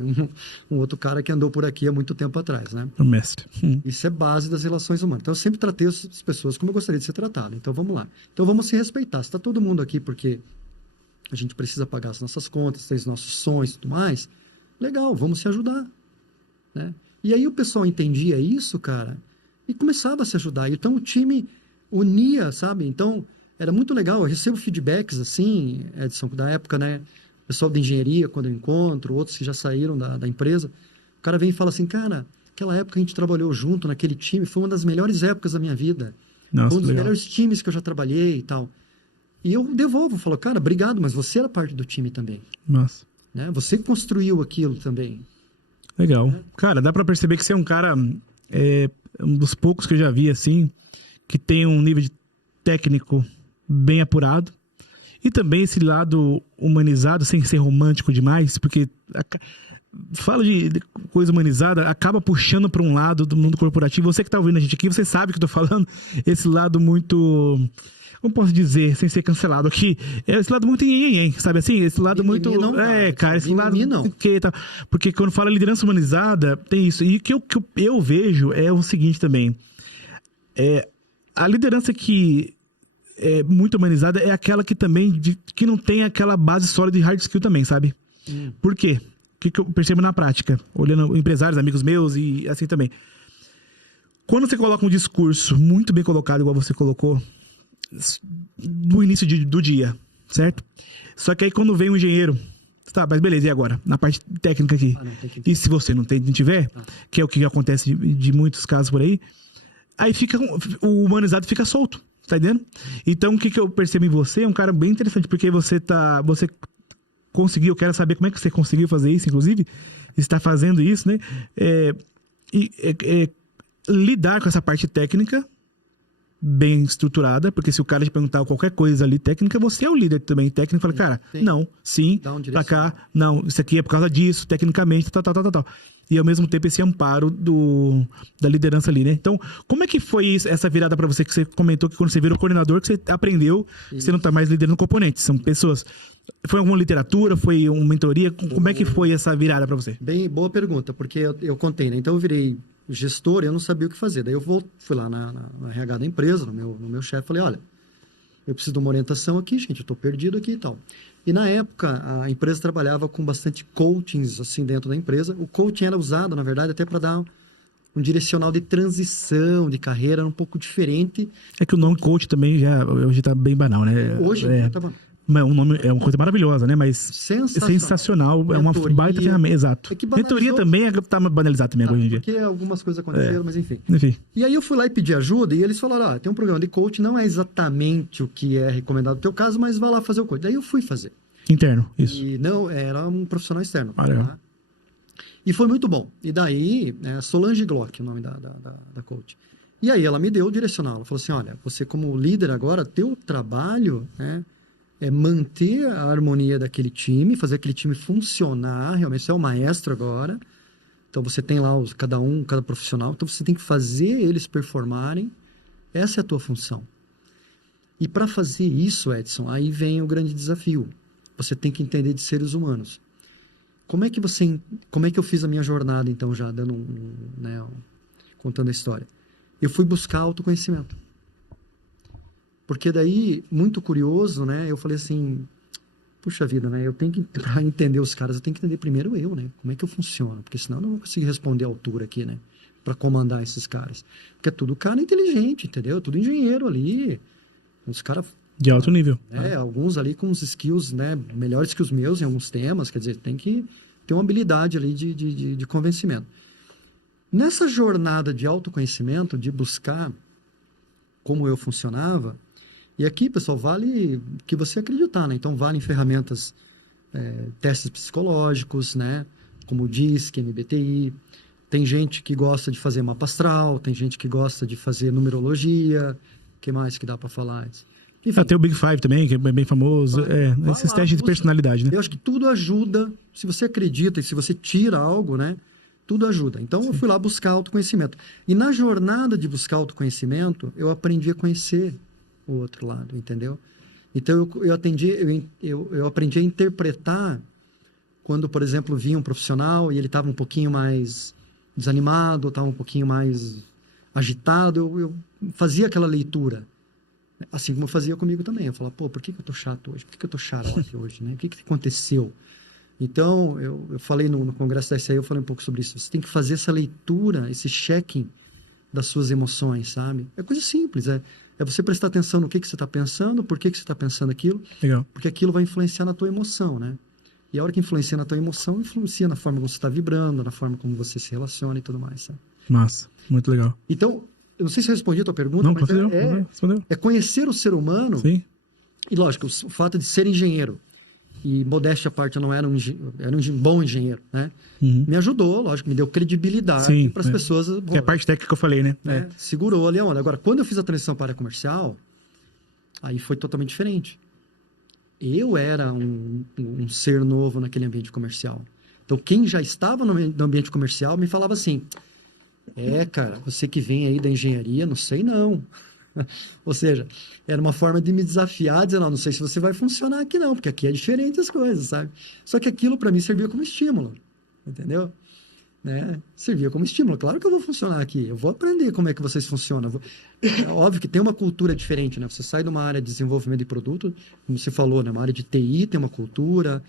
um outro cara que andou por aqui há muito tempo atrás, né? O mestre. Isso é base das relações humanas. Então, eu sempre tratei as pessoas como eu gostaria de ser tratado. Então, vamos lá. Então, vamos se respeitar. Se está todo mundo aqui porque a gente precisa pagar as nossas contas, tem os nossos sonhos e tudo mais, legal, vamos se ajudar, né? E aí o pessoal entendia isso, cara, e começava a se ajudar. Então, o time unia, sabe? Então, era muito legal. Eu recebo feedbacks, assim, Edson, da época, né? Pessoal de engenharia, quando eu encontro, outros que já saíram da empresa, o cara vem e fala assim, cara, aquela época a gente trabalhou junto naquele time, foi uma das melhores épocas da minha vida. Nossa, foi um dos legal. melhores times que eu já trabalhei e tal. E eu devolvo, falo, cara, obrigado, mas você era parte do time também, Nossa. né? Você construiu aquilo também. Legal. Cara, dá pra perceber que você é um cara, um dos poucos que eu já vi, assim, que tem um nível de técnico bem apurado. E também esse lado humanizado, sem ser romântico demais, porque fala de coisa humanizada, acaba puxando para um lado do mundo corporativo. Você que tá ouvindo a gente aqui, você sabe que eu tô falando esse lado muito... Como posso dizer, sem ser cancelado aqui? É esse lado muito nhenhenhen, sabe assim? Esse lado Mimimi muito... não dá, cara, esse lado... mimimi não. Porque quando fala liderança humanizada, tem isso. E o que eu vejo é o seguinte também. A liderança que é muito humanizada é aquela que também... que não tem aquela base sólida de hard skill também, sabe? Por quê? O que eu percebo na prática? Olhando empresários, amigos meus e assim também. Quando você coloca um discurso muito bem colocado, igual você colocou, no início do dia, certo? Só que aí quando vem um engenheiro, tá, mas beleza, e agora? Na parte técnica aqui. E se você não tiver, que é o que acontece de muitos casos por aí, aí o humanizado fica solto, tá entendendo? Então o que eu percebo em você é um cara bem interessante, porque você conseguiu, eu quero saber como é que você conseguiu fazer isso, inclusive, está fazendo isso, né? Lidar com essa parte técnica bem estruturada, porque se o cara te perguntar qualquer coisa ali técnica, você é o líder também técnico, fala, cara, não, sim, pra cá, não, isso aqui é por causa disso, tecnicamente, tal. E ao mesmo tempo esse amparo da liderança ali, né? Então, como é que foi essa virada pra você, que você comentou que quando você virou coordenador, que você aprendeu que você não tá mais liderando componentes, são pessoas. Foi alguma literatura, foi uma mentoria? Como é que foi essa virada pra você? Bem, boa pergunta, porque eu contei, né? Então eu virei gestor e eu não sabia o que fazer. Daí eu fui lá na RH da empresa, no meu chefe, falei, olha, eu preciso de uma orientação aqui, gente, eu estou perdido aqui e tal. E na época, a empresa trabalhava com bastante coachings, assim, dentro da empresa. O coaching era usado, na verdade, até para dar um direcional de transição de carreira um pouco diferente. É que o nome coach também hoje tá bem banal, né? Hoje já tá... É uma coisa maravilhosa, né? Mas sensacional. Mentoria, é uma baita ferramenta, exato. Mentoria também tá banalizado também hoje em dia. Porque algumas coisas aconteceram, mas enfim. E aí eu fui lá e pedi ajuda e eles falaram, tem um programa de coach, não é exatamente o que é recomendado no teu caso, mas vai lá fazer o coach. Daí eu fui fazer. Interno, isso. E não, era um profissional externo. Tá? E foi muito bom. E daí, Solange Glock, o nome da coach. E aí ela me deu o direcional. Ela falou assim, olha, você como líder agora, teu trabalho, né, é manter a harmonia daquele time, fazer aquele time funcionar, realmente você é o maestro agora, então você tem lá cada profissional, então você tem que fazer eles performarem, essa é a tua função. E para fazer isso, Edson, aí vem o grande desafio, você tem que entender de seres humanos. Como é que eu fiz a minha jornada, então, já dando contando a história? Eu fui buscar autoconhecimento. Porque daí, muito curioso, né? Eu falei assim, puxa vida, né? Eu tenho que, para entender os caras, eu tenho que entender primeiro eu, né? Como é que eu funciono? Porque senão eu não vou conseguir responder à altura aqui, né? Para comandar esses caras. Porque é tudo cara inteligente, entendeu? Tudo engenheiro ali. Os caras De alto nível. Alguns ali com uns skills, né, melhores que os meus em alguns temas, quer dizer, tem que ter uma habilidade ali de convencimento. Nessa jornada de autoconhecimento, de buscar como eu funcionava, e aqui, pessoal, vale o que você acreditar, né? Então, valem ferramentas, testes psicológicos, né? Como o DISC, MBTI. Tem gente que gosta de fazer mapa astral, tem gente que gosta de fazer numerologia. O que mais que dá para falar? Enfim, tem o Big Five também, que é bem famoso. Esses testes de personalidade, né? Eu acho que tudo ajuda, se você acredita e se você tira algo, né? Tudo ajuda. Então, eu fui lá buscar autoconhecimento. E na jornada de buscar autoconhecimento, eu aprendi a conhecer o outro lado, entendeu? Então, eu aprendi a interpretar quando, por exemplo, vinha um profissional e ele estava um pouquinho mais desanimado, estava um pouquinho mais agitado, eu fazia aquela leitura. Assim como eu fazia comigo também. Eu falava, por que eu tô chato hoje? Por que eu tô xarope hoje? Né? O que aconteceu? Então, eu falei no congresso da SAE, eu falei um pouco sobre isso. Você tem que fazer essa leitura, esse checking das suas emoções, sabe? É coisa simples, é você prestar atenção no que você está pensando, por que você está pensando aquilo. Legal. Porque aquilo vai influenciar na tua emoção, né? E a hora que influencia na tua emoção, influencia na forma como você está vibrando, na forma como você se relaciona e tudo mais, sabe? Massa, muito legal. Então, eu não sei se eu respondi a tua pergunta, não, mas respondeu. É conhecer o ser humano. Sim. E lógico, o fato de ser engenheiro, e modéstia à parte, eu não era um bom engenheiro, né? Uhum. Me ajudou, lógico, me deu credibilidade para as pessoas. Que é a parte técnica que eu falei, né? Segurou ali a onda. Agora, quando eu fiz a transição para a área comercial, aí foi totalmente diferente. Eu era um ser novo naquele ambiente comercial. Então, quem já estava no ambiente comercial me falava assim, cara, você que vem aí da engenharia, não sei não. Ou seja, era uma forma de me desafiar, dizer, não sei se você vai funcionar aqui não, porque aqui é diferente as coisas, sabe? Só que aquilo para mim servia como estímulo, entendeu? Né? Servia como estímulo. Claro que eu vou funcionar aqui, eu vou aprender como é que vocês funcionam. É óbvio que tem uma cultura diferente, né? Você sai de uma área de desenvolvimento de produto, como você falou, né? Uma área de TI tem uma cultura,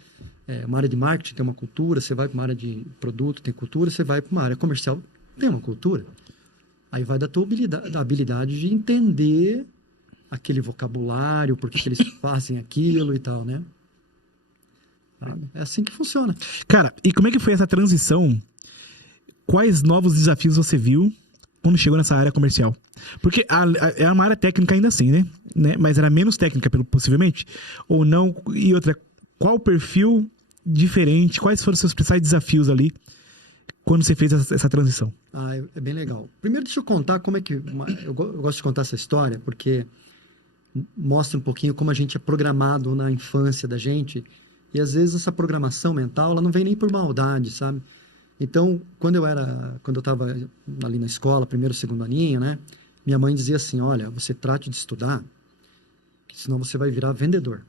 uma área de marketing tem uma cultura, você vai para uma área de produto, tem cultura, você vai para uma área comercial, tem uma cultura. Aí vai da tua habilidade de entender aquele vocabulário, por que eles fazem aquilo e tal, né? É assim que funciona. Cara, e como é que foi essa transição? Quais novos desafios você viu quando chegou nessa área comercial? Porque é uma área técnica ainda assim, né? Mas era menos técnica, possivelmente? Ou não? E outra, qual o perfil diferente? Quais foram os seus principais desafios ali quando você fez essa transição? É bem legal. Primeiro, deixa eu contar como é que... Eu gosto de contar essa história, porque mostra um pouquinho como a gente é programado na infância da gente. E, às vezes, essa programação mental, ela não vem nem por maldade, sabe? Então, quando eu estava ali na escola, primeiro, segundo aninho, né? Minha mãe dizia assim, olha, você trate de estudar, que senão você vai virar vendedor.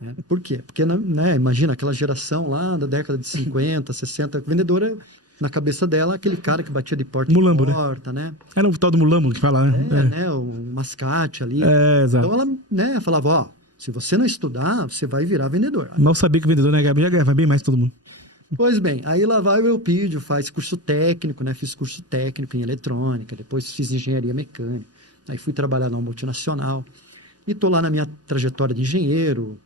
Né? Por quê? Porque, né, imagina, aquela geração lá da década de 50, 60, vendedora, na cabeça dela, aquele cara que batia de porta em porta, né? Era o tal do mulambo que fala, né? Né? O mascate ali. Exato. Então, ela, né, falava, se você não estudar, você vai virar vendedor. Mal sabia que o vendedor, né, já ganhava bem mais que todo mundo. Pois bem, aí lá vai o Elpidio, faz curso técnico, né? Fiz curso técnico em eletrônica, depois fiz engenharia mecânica, aí fui trabalhar numa multinacional, e tô lá na minha trajetória de engenheiro,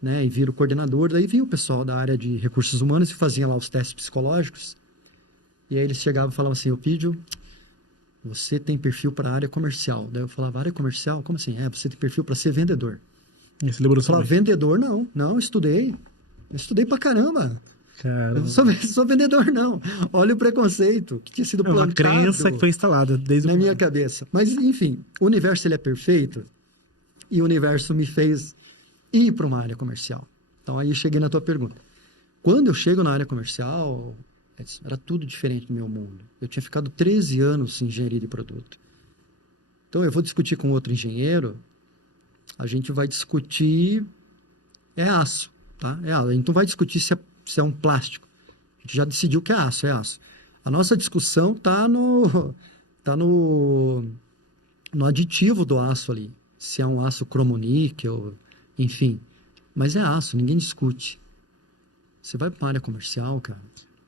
né? E viro coordenador, daí vinha o pessoal da área de recursos humanos e fazia lá os testes psicológicos, e aí eles chegavam e falavam assim, Elpidio, você tem perfil para a área comercial. Daí eu falava, área comercial? Como assim? Você tem perfil para ser vendedor. E você lembrou? Eu falava, vendedor não, eu estudei pra caramba. Cara, eu não sou vendedor, não. Olha o preconceito que tinha sido plantado. Uma crença que foi instalada desde na minha cabeça. Mas, enfim, o universo ele é perfeito e o universo me fez ir para uma área comercial. Então, aí eu cheguei na tua pergunta. Quando eu chego na área comercial, era tudo diferente do meu mundo. Eu tinha ficado 13 anos em engenharia de produto. Então, eu vou discutir com outro engenheiro, a gente vai discutir aço, tá? A gente não vai discutir se é um plástico. A gente já decidiu que é aço. A nossa discussão está no aditivo do aço ali. Se é um aço cromoníquel, enfim. Mas é aço, ninguém discute. Você vai para uma área comercial, cara.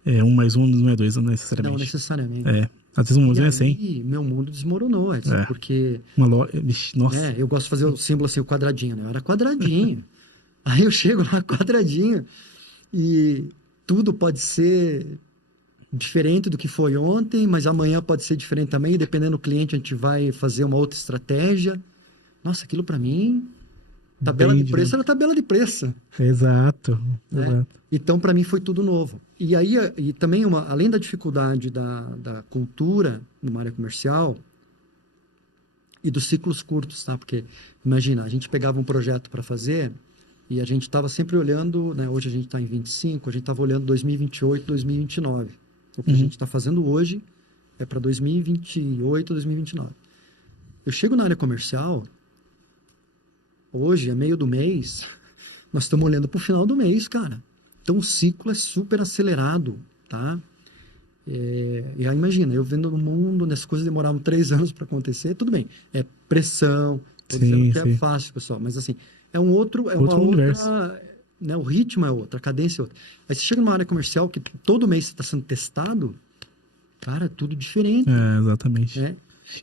1 mais 1 não é 2, não necessariamente. Não necessariamente. Às vezes um E museu é aí, assim. meu mundo desmoronou, assim, É. porque Vixe, nossa. eu gosto de fazer o símbolo assim, o quadradinho, né? Eu era quadradinho. Aí eu chego lá, quadradinho, e tudo pode ser diferente do que foi ontem, mas amanhã pode ser diferente também, dependendo do cliente, a gente vai fazer uma outra estratégia. Nossa, aquilo para mim, tabela Bem de preço diferente. era tabela de preço, Exato. né? Exato. Então, para mim, foi tudo novo. E aí, e também, além da dificuldade da cultura numa área comercial e dos ciclos curtos, tá? Porque, imagina, a gente pegava um projeto para fazer e a gente estava sempre olhando, né? Hoje a gente está em 25, a gente estava olhando 2028, 2029. O que a gente está fazendo hoje é para 2028, 2029. Eu chego na área comercial, hoje é meio do mês, nós estamos olhando para o final do mês, cara. Então o ciclo é super acelerado, tá? E aí imagina, eu vendo no mundo, as coisas demoravam 3 anos para acontecer, tudo bem. É pressão, tô dizendo Sim, que é sim. fácil, pessoal, mas assim, é um outro, é uma Outro universo. outra, né? O ritmo é outro, a cadência é outra. Aí você chega numa área comercial que todo mês você está sendo testado, cara, é tudo diferente, É, exatamente. né?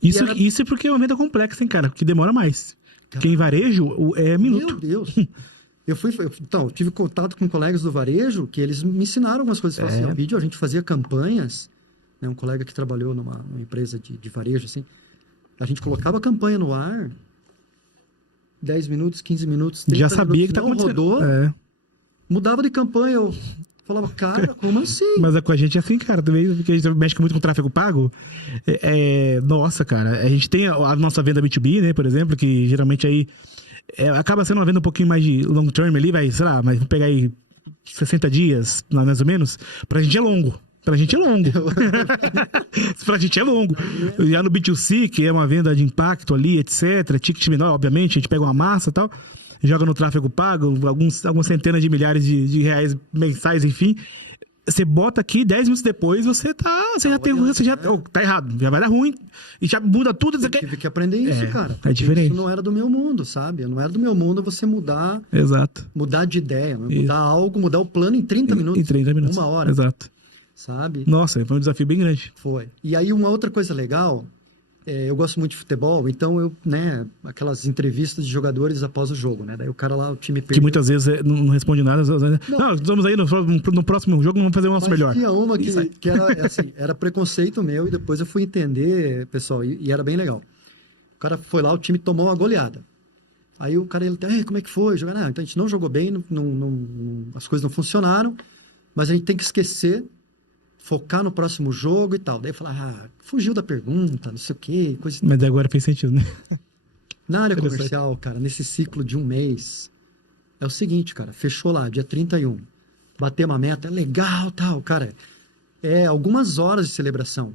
Isso, E era- isso é porque é uma venda complexa, hein, cara? Que demora mais. Porque em varejo é Meu minuto. Deus. Então, eu tive contato com colegas do varejo que eles me ensinaram algumas coisas. Falaram assim, ó, vídeo, a gente fazia campanhas, né? Um colega que trabalhou numa empresa de varejo, assim, a gente colocava a campanha no ar, 10 minutos, 15 minutos, 30 Já sabia que minutos, tá não acontecendo. rodou, É. mudava de campanha. Eu falava, cara, como assim? Mas com a gente é assim, cara, também, porque a gente mexe muito com tráfego pago. Nossa, cara, a gente tem a nossa venda B2B, né, por exemplo, que geralmente aí acaba sendo uma venda um pouquinho mais de long term ali, vai, sei lá, mas vou pegar aí 60 dias, mais ou menos. Pra gente é longo. Pra gente é longo. Pra gente é longo. Já no B2C, que é uma venda de impacto ali, etc. Ticket menor, obviamente, a gente pega uma massa e tal, joga no tráfego pago, algumas centenas de milhares de reais mensais, enfim. Você bota aqui, 10 minutos depois, você já tá errado, já vai dar ruim, e já muda tudo. Eu tive que aprender isso, cara. É diferente. Isso não era do meu mundo, sabe? Não era do meu mundo você mudar Exato. de ideia, mudar algo, mudar o plano em 30 minutos. Em 30 minutos. Uma hora. Exato. Sabe? Nossa, foi um desafio bem grande. Foi. E aí, uma outra coisa legal, eu gosto muito de futebol, então aquelas entrevistas de jogadores após o jogo, né? Daí o cara lá, o time perdeu. Que muitas vezes não responde nada. Não, estamos aí no próximo jogo, vamos fazer o nosso melhor. Tinha uma que era, assim, era preconceito meu, e depois eu fui entender, pessoal, e era bem legal. O cara foi lá, o time tomou uma goleada. Aí o cara, como é que foi? Então a gente não jogou bem, as coisas não funcionaram, mas a gente tem que esquecer, focar no próximo jogo e tal. Daí falar, fugiu da pergunta, não sei o quê, coisa e tal. Mas agora fez sentido, né? Na área comercial, cara, nesse ciclo de um mês, é o seguinte, cara, fechou lá, dia 31, bater uma meta, é legal, tal, cara, algumas horas de celebração.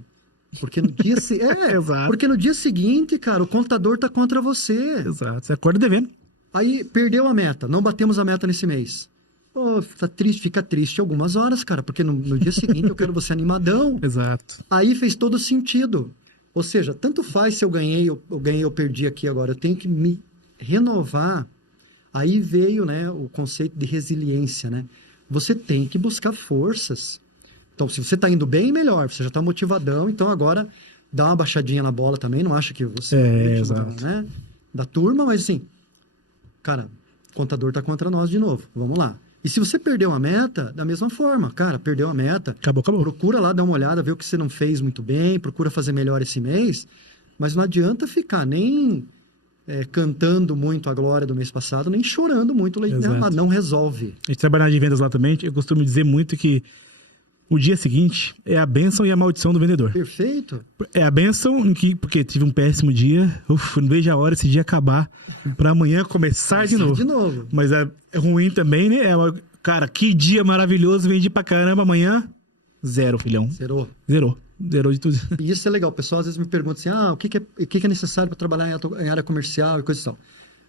Porque no dia, Exato. porque no dia seguinte, cara, o contador tá contra você. Exato. Você acorda devendo. Aí perdeu a meta, não batemos a meta nesse mês. Pô, fica triste algumas horas, cara, porque no dia seguinte eu quero você animadão. Exato. Aí fez todo sentido. Ou seja, tanto faz se eu ganhei ou perdi aqui agora, eu tenho que me renovar. Aí veio, né, o conceito de resiliência, né? Você tem que buscar forças. Então, se você está indo bem, melhor. Você já está motivadão, então agora dá uma baixadinha na bola também. Não acha que você é o último da turma, mas assim, cara, o contador está contra nós de novo. Vamos lá. E se você perdeu a meta, da mesma forma, cara, perdeu a meta. Acabou. Procura lá dar uma olhada, ver o que você não fez muito bem, procura fazer melhor esse mês, mas não adianta ficar nem cantando muito a glória do mês passado, nem chorando muito, né? Não resolve. A gente trabalha de vendas lá também, eu costumo dizer muito que o dia seguinte é a bênção e a maldição do vendedor. Perfeito. É a bênção porque tive um péssimo dia, não vejo a hora esse dia acabar para amanhã começar de novo. Mas é ruim também, né? Cara, que dia maravilhoso, vendi pra caramba, amanhã, zero, filhão. Zerou de tudo. E isso é legal. O pessoal às vezes me pergunta assim, o que é necessário para trabalhar em área comercial e coisa e tal.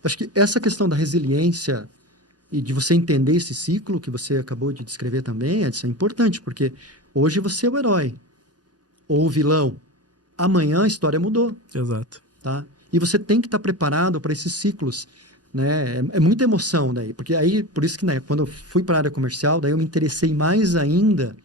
Acho que essa questão da resiliência e de você entender esse ciclo que você acabou de descrever também, isso é importante, porque hoje você é o herói ou o vilão. Amanhã a história mudou. Exato. Tá? E você tem que estar preparado para esses ciclos. Né? É muita emoção daí, porque aí, por isso que quando eu fui para a área comercial, daí eu me interessei mais ainda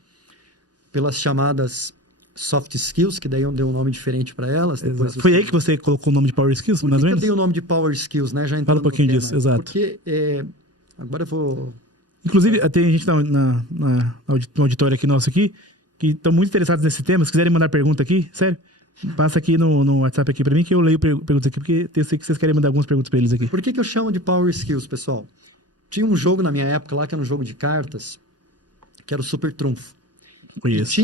pelas chamadas soft skills, que daí eu dei um nome diferente para elas. Foi aí que você colocou o nome de Power Skills, mais ou menos? Eu dei o nome de Power Skills, né? Já fala um pouquinho disso, exato. Porque agora eu vou... Inclusive, tem gente no auditório aqui nosso aqui, que estão muito interessados nesse tema. Se quiserem mandar pergunta aqui, sério, passa aqui no WhatsApp aqui para mim, que eu leio perguntas aqui, porque eu sei que vocês querem mandar algumas perguntas para eles aqui. Por que eu chamo de Power Skills, pessoal? Tinha um jogo na minha época lá, que era um jogo de cartas, que era o Super Trunfo. Conheço.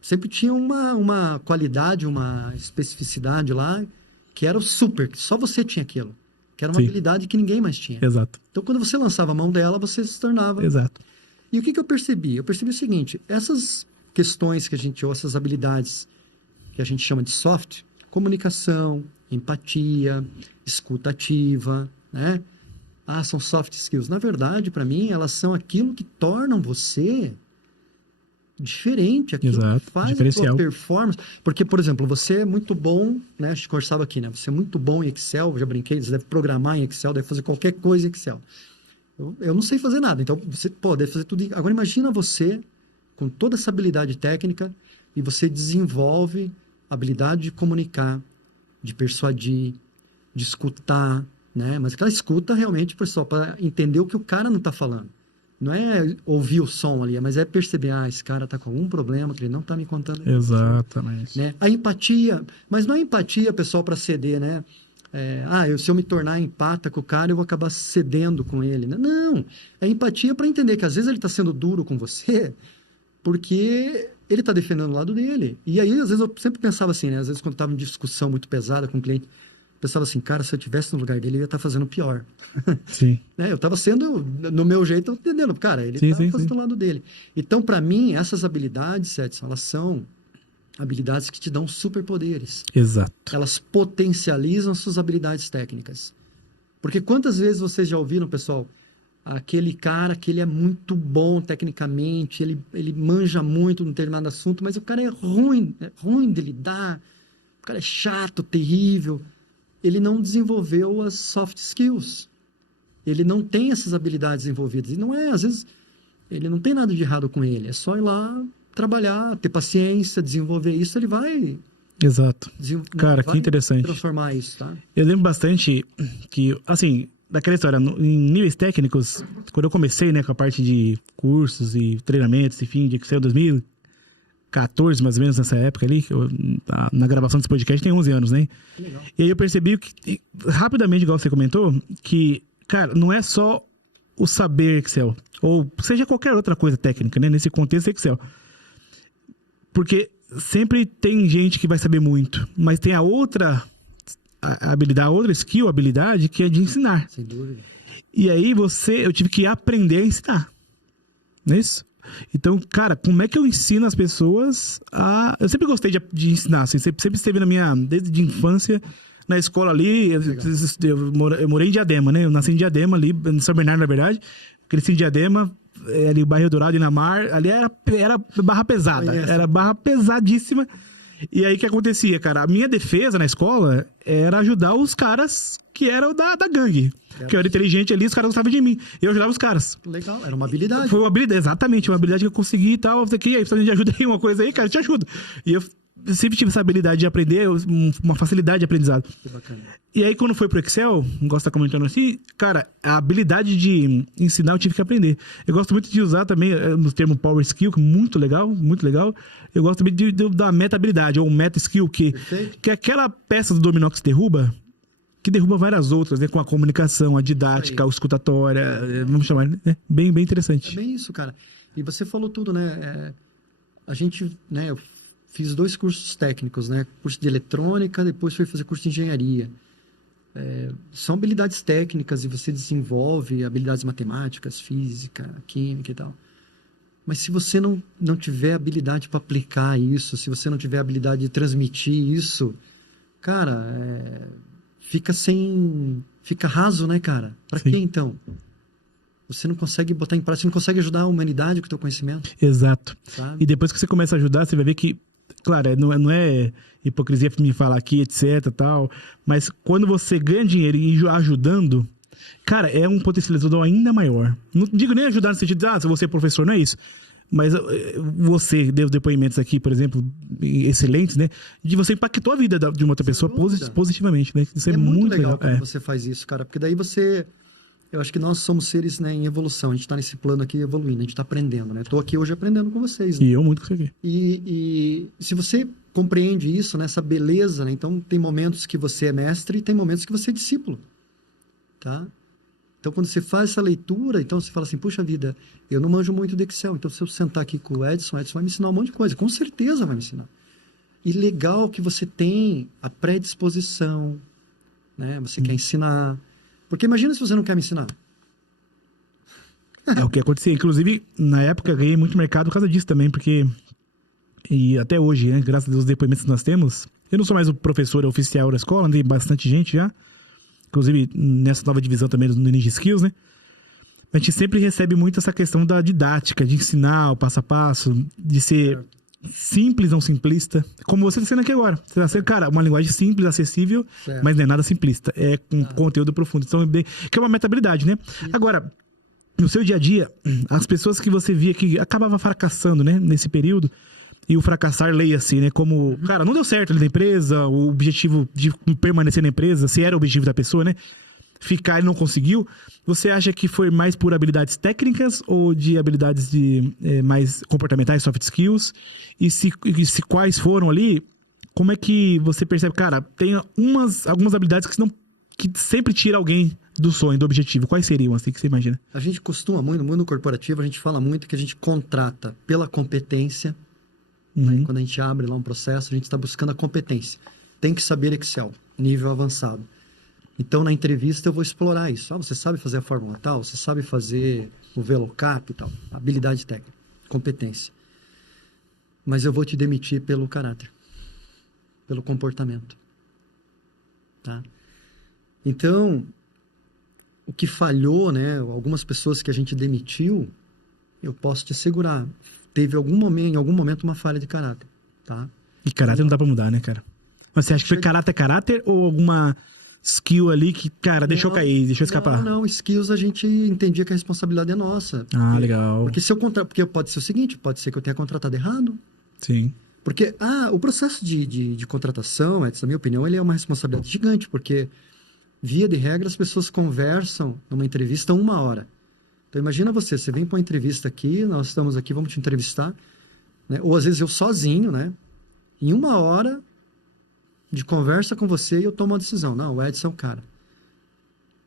Sempre tinha uma qualidade, uma especificidade lá, que era o super, que só você tinha aquilo. Que era uma habilidade que ninguém mais tinha. Exato. Então, quando você lançava a mão dela, você se tornava... Exato. E o que eu percebi? Eu percebi o seguinte, essas questões ou essas habilidades que a gente chama de soft, comunicação, empatia, escuta ativa, né? São soft skills. Na verdade, para mim, elas são aquilo que tornam você diferente, aquilo que faz a sua performance. Porque, por exemplo, você é muito bom, né? A gente conversava aqui, né? Você é muito bom em Excel, já brinquei, você deve programar em Excel, deve fazer qualquer coisa em Excel. Eu não sei fazer nada, então você deve fazer tudo. Agora, imagina você com toda essa habilidade técnica e você desenvolve a habilidade de comunicar, de persuadir, de escutar, né? Mas aquela escuta realmente, pessoal, para entender o que o cara não está falando. Não é ouvir o som ali, mas é perceber, esse cara está com algum problema que ele não está me contando. Exatamente. Né? A empatia, mas não é empatia, pessoal, para ceder, né? Se eu me tornar empata com o cara, eu vou acabar cedendo com ele. Não, é empatia para entender que às vezes ele está sendo duro com você porque ele está defendendo o lado dele. E aí, às vezes, eu sempre pensava assim, né? Às vezes, quando estava em discussão muito pesada com o cliente, pensava assim, cara, se eu estivesse no lugar dele, eu ia estar fazendo pior. Sim. Eu estava sendo, no meu jeito, entendendo. Cara, ele estava fazendo do lado dele. Então, para mim, essas habilidades, Edson, elas são habilidades que te dão superpoderes. Exato. Elas potencializam suas habilidades técnicas. Porque quantas vezes vocês já ouviram, pessoal, aquele cara que ele é muito bom tecnicamente, ele manja muito num determinado assunto, mas o cara é ruim de lidar, o cara é chato, terrível. Ele não desenvolveu as soft skills. Ele não tem essas habilidades envolvidas. E não é, às vezes, ele não tem nada de errado com ele. É só ir lá, trabalhar, ter paciência, desenvolver isso, ele vai... Exato. Cara, que interessante. Transformar isso, tá? Eu lembro bastante que, assim, daquela história, em níveis técnicos, quando eu comecei, né, com a parte de cursos e treinamentos, enfim, de Excel 2014, mais ou menos, nessa época ali, na gravação desse podcast tem 11 anos, né? Legal. E aí eu percebi, que, rapidamente, igual você comentou, que, cara, não é só o saber Excel, ou seja qualquer outra coisa técnica, né? Nesse contexto Excel. Porque sempre tem gente que vai saber muito, mas tem a outra habilidade, a outra skill, habilidade, que é de ensinar. Sem dúvida. E aí eu tive que aprender a ensinar. Não é isso? Então, cara, como é que eu ensino as pessoas a... Eu sempre gostei de ensinar, assim, sempre esteve desde de infância, na escola ali, eu morei em Diadema, né? Eu nasci em Diadema ali, em São Bernardo, na verdade. Cresci em Diadema, ali, bairro Dourado, Inamar, ali era barra pesada, era barra pesadíssima. E aí o que acontecia, cara? A minha defesa na escola era ajudar os caras que eram da gangue. Que eu era inteligente ali, os caras gostavam de mim. Eu ajudava os caras. Legal, era uma habilidade. Foi uma habilidade, exatamente, uma habilidade que eu consegui e tal. Você queria, precisa de ajuda em uma coisa aí, cara, eu te ajudo. E eu sempre tive essa habilidade de aprender, uma facilidade de aprendizado. Que bacana. E aí, quando foi pro Excel, não gosto de estar comentando assim, cara, a habilidade de ensinar eu tive que aprender. Eu gosto muito de usar também no termo Power Skill, que é muito legal, muito legal. Eu gosto também da meta-habilidade, ou meta skill, que é aquela peça do dominó que se derruba, que derruba várias outras, né? Com a comunicação, a didática, a escutatória, vamos chamar, né? Bem interessante. É bem isso, cara. E você falou tudo, né? A gente, né? Eu fiz 2 cursos técnicos, né? Curso de eletrônica, depois fui fazer curso de engenharia. São habilidades técnicas e você desenvolve habilidades matemáticas, física, química e tal. Mas se você não tiver habilidade para aplicar isso, se você não tiver habilidade de transmitir isso, cara, fica raso, né, cara? Para quê, então? Você não consegue botar em prática, você não consegue ajudar a humanidade com o teu conhecimento. Exato. Sabe? E depois que você começa a ajudar, você vai ver que, claro, não é hipocrisia me falar aqui, etc, tal, mas quando você ganha dinheiro e ajudando, cara, é um potencializador ainda maior. Não digo nem ajudar no sentido de, se você é professor, não é isso. Mas você deu depoimentos aqui, por exemplo, excelentes, né? De você impactou a vida de uma outra Sem pessoa dúvida. positivamente, né? Isso é muito muito legal. quando você faz isso, cara, porque daí você... Eu acho que nós somos seres, né, em evolução. A gente está nesse plano aqui evoluindo, a gente está aprendendo, né? Estou aqui hoje aprendendo com vocês, né? E eu muito com isso aqui. E se você compreende isso, né, essa beleza, né? Então, tem momentos que você é mestre e tem momentos que você é discípulo, tá? Então, quando você faz essa leitura, então você fala assim, puxa vida, eu não manjo muito do Excel, então se eu sentar aqui com o Edson vai me ensinar um monte de coisa, com certeza vai me ensinar. E legal que você tem a predisposição, né? Você quer ensinar. Porque imagina se você não quer me ensinar. É o que acontecia. Inclusive, na época, eu ganhei muito mercado por causa disso também, porque... E até hoje, né? Graças aos depoimentos que nós temos, eu não sou mais o professor oficial da escola, tem bastante gente já. Inclusive, nessa nova divisão também do Ninja Skills, né? A gente sempre recebe muito essa questão da didática, de ensinar o passo a passo, de ser simples, não simplista. Como você está sendo aqui agora. Você está sendo, cara, uma linguagem simples, acessível, mas não é nada simplista. É com conteúdo profundo. Então, que é uma metabilidade, né? Agora, no seu dia a dia, as pessoas que você via que acabava fracassando, né? Nesse período, e o fracassar, leia-se, né? Como, cara, não deu certo ali na empresa, o objetivo de permanecer na empresa, se era o objetivo da pessoa, né? Ficar e não conseguiu. Você acha que foi mais por habilidades técnicas ou de habilidades de mais comportamentais, soft skills? E se quais foram ali, como é que você percebe, cara, tem algumas habilidades que sempre tira alguém do sonho, do objetivo. Quais seriam, assim, que você imagina? A gente costuma muito, no mundo corporativo, a gente fala muito que a gente contrata pela competência. Né? Quando a gente abre lá um processo, a gente está buscando a competência. Tem que saber Excel, nível avançado. Então, na entrevista, eu vou explorar isso. Você sabe fazer a fórmula tal? Você sabe fazer o VLOOKUP e tal? Habilidade técnica, competência. Mas eu vou te demitir pelo caráter, pelo comportamento. Tá? Então, o que falhou, né? Algumas pessoas que a gente demitiu, eu posso te assegurar, teve em algum momento uma falha de caráter. Tá? E caráter não dá pra mudar, né, cara? Mas você acha que foi caráter ou alguma skill ali que, cara, deixou cair, deixou escapar? Não, skills a gente entendia que a responsabilidade é nossa. Legal. Porque se eu porque pode ser o seguinte, pode ser que eu tenha contratado errado. Sim. Porque o processo de contratação, na minha opinião, ele é uma responsabilidade gigante, porque via de regra as pessoas conversam numa entrevista 1 hora. Então imagina você vem para uma entrevista aqui, nós estamos aqui, vamos te entrevistar, né? Ou às vezes eu sozinho, né? Em 1 hora de conversa com você e eu tomo uma decisão. Não, o Edson é o cara.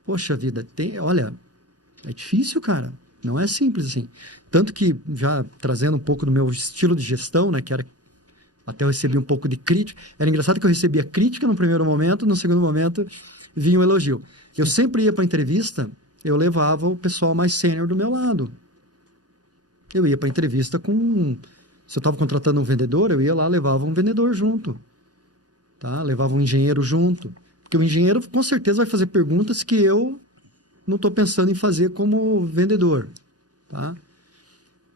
Poxa vida, olha, é difícil, cara. Não é simples assim. Tanto que, já trazendo um pouco do meu estilo de gestão, né, que era... Até eu recebi um pouco de crítica. Era engraçado que eu recebia crítica no primeiro momento, no segundo momento vinha um elogio. Eu sempre ia para a entrevista, eu levava o pessoal mais sênior do meu lado. Eu ia para a entrevista com... Se eu estava contratando um vendedor, eu ia lá, levava um vendedor junto. Tá? Levava um engenheiro junto. Porque o engenheiro, com certeza, vai fazer perguntas que eu não estou pensando em fazer como vendedor. Tá?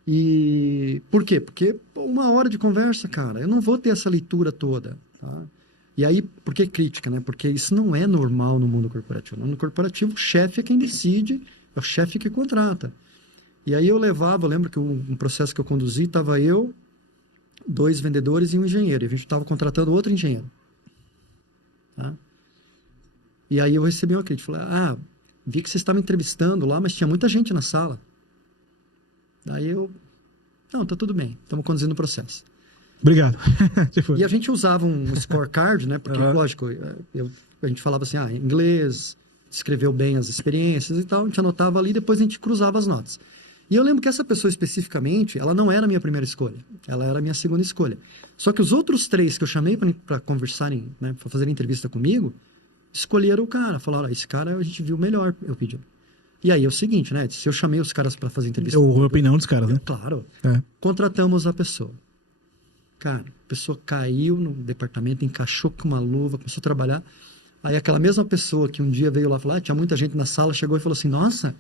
E por quê? Porque 1 hora de conversa, cara, eu não vou ter essa leitura toda. Tá? E aí, por que crítica? Né? Porque isso não é normal no mundo corporativo. No mundo corporativo, o chefe é quem decide, é o chefe que contrata. E aí eu lembro que um processo que eu conduzi, estava eu, 2 vendedores e um engenheiro. E a gente estava contratando outro engenheiro. Tá? E aí eu recebi uma crítica. Falei, vi que você estava entrevistando lá, mas tinha muita gente na sala. Daí não, tá tudo bem, estamos conduzindo o processo. Obrigado. E a gente usava um scorecard, né? Porque, lógico, a gente falava assim, inglês, escreveu bem as experiências e tal, a gente anotava ali, depois a gente cruzava as notas. E eu lembro que essa pessoa especificamente, ela não era a minha primeira escolha, ela era a minha segunda escolha. Só que os outros 3 que eu chamei para conversarem, né, para fazerem entrevista comigo, escolheram o cara, falaram, esse cara a gente viu melhor, eu pedi. E aí é o seguinte, né? Se eu chamei os caras para fazer entrevista... A opinião dos caras, né? Claro. Contratamos a pessoa. Cara, a pessoa caiu no departamento, encaixou com uma luva, começou a trabalhar. Aí aquela mesma pessoa que um dia veio lá falar, tinha muita gente na sala, chegou e falou assim, nossa,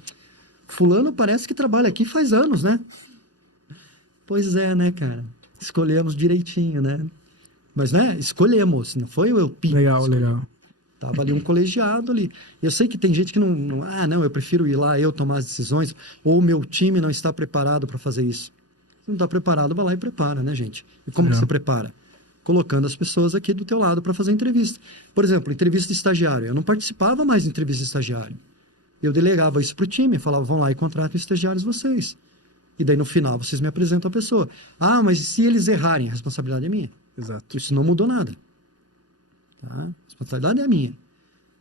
fulano parece que trabalha aqui faz anos, né? Pois é, né, cara? Escolhemos direitinho, né? Mas, né, escolhemos, não foi o Elpi. Legal. Tava ali um colegiado ali. Eu sei que tem gente que não, eu prefiro ir lá, eu tomar as decisões, ou o meu time não está preparado para fazer isso. Se não está preparado, vai lá e prepara, né, gente? E como que você prepara? Colocando as pessoas aqui do teu lado para fazer entrevista. Por exemplo, entrevista de estagiário. Eu não participava mais de entrevista de estagiário. Eu delegava isso para o time, falava, vão lá e contratem estagiários vocês. E daí, no final, vocês me apresentam a pessoa. Ah, mas se eles errarem, a responsabilidade é minha. Exato. Isso não mudou nada. Tá? A responsabilidade é minha.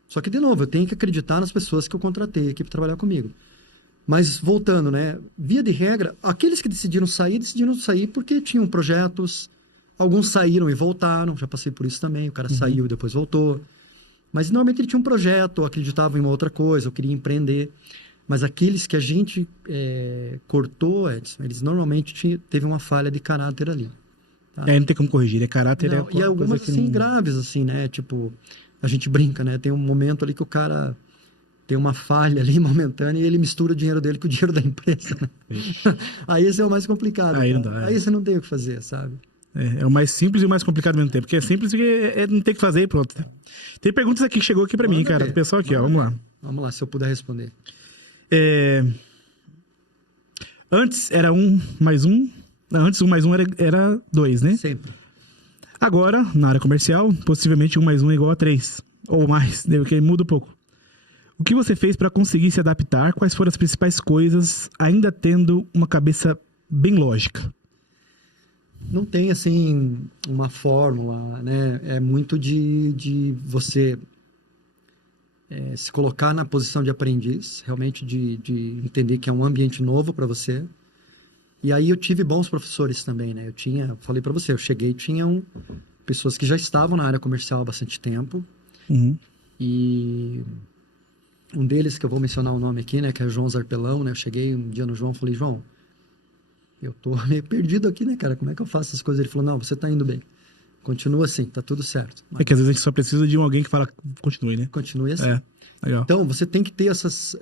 Só que, de novo, eu tenho que acreditar nas pessoas que eu contratei aqui para trabalhar comigo. Mas, voltando, né? Via de regra, aqueles que decidiram sair porque tinham projetos. Alguns saíram e voltaram. Já passei por isso também. O cara saiu e depois voltou. Mas, normalmente, ele tinha um projeto, ou acreditava em uma outra coisa, ou queria empreender. Mas aqueles que a gente cortou, Edson, eles normalmente teve uma falha de caráter ali. Tá? Não tem como corrigir, é caráter. Não, e algumas, assim, graves, assim, né? Tipo, a gente brinca, né? Tem um momento ali que o cara tem uma falha ali momentânea e ele mistura o dinheiro dele com o dinheiro da empresa. Aí esse é o mais complicado. Aí não dá, Aí você não tem o que fazer, sabe? É o mais simples e o mais complicado ao mesmo tempo. Porque é simples e não tem o que fazer e pronto. Tem perguntas aqui que chegou aqui pra mim, cara. Do pessoal aqui, ó. Vamos lá. Vamos lá, se eu puder responder. Antes era 1 mais 1. Antes 1 mais 1 era 2, né? Sempre. Agora, na área comercial, possivelmente 1 mais 1 é igual a 3. Ou mais, porque muda um pouco. O que você fez para conseguir se adaptar? Quais foram as principais coisas, ainda tendo uma cabeça bem lógica? Não tem, assim, uma fórmula, né? É muito de você se colocar na posição de aprendiz, realmente de entender que é um ambiente novo para você. E aí eu tive bons professores também, né? Falei para você, eu cheguei, tinham pessoas que já estavam na área comercial há bastante tempo. E um deles, que eu vou mencionar o nome aqui, né? Que é João Zarpelão, né? Eu cheguei um dia no João e falei, João, eu tô meio perdido aqui, né, cara? Como é que eu faço essas coisas? Ele falou, não, você tá indo bem. Continua assim, tá tudo certo. É que às vezes a gente só precisa de alguém que fala, continue, né? Continue assim. Legal. Então, você tem que ter essas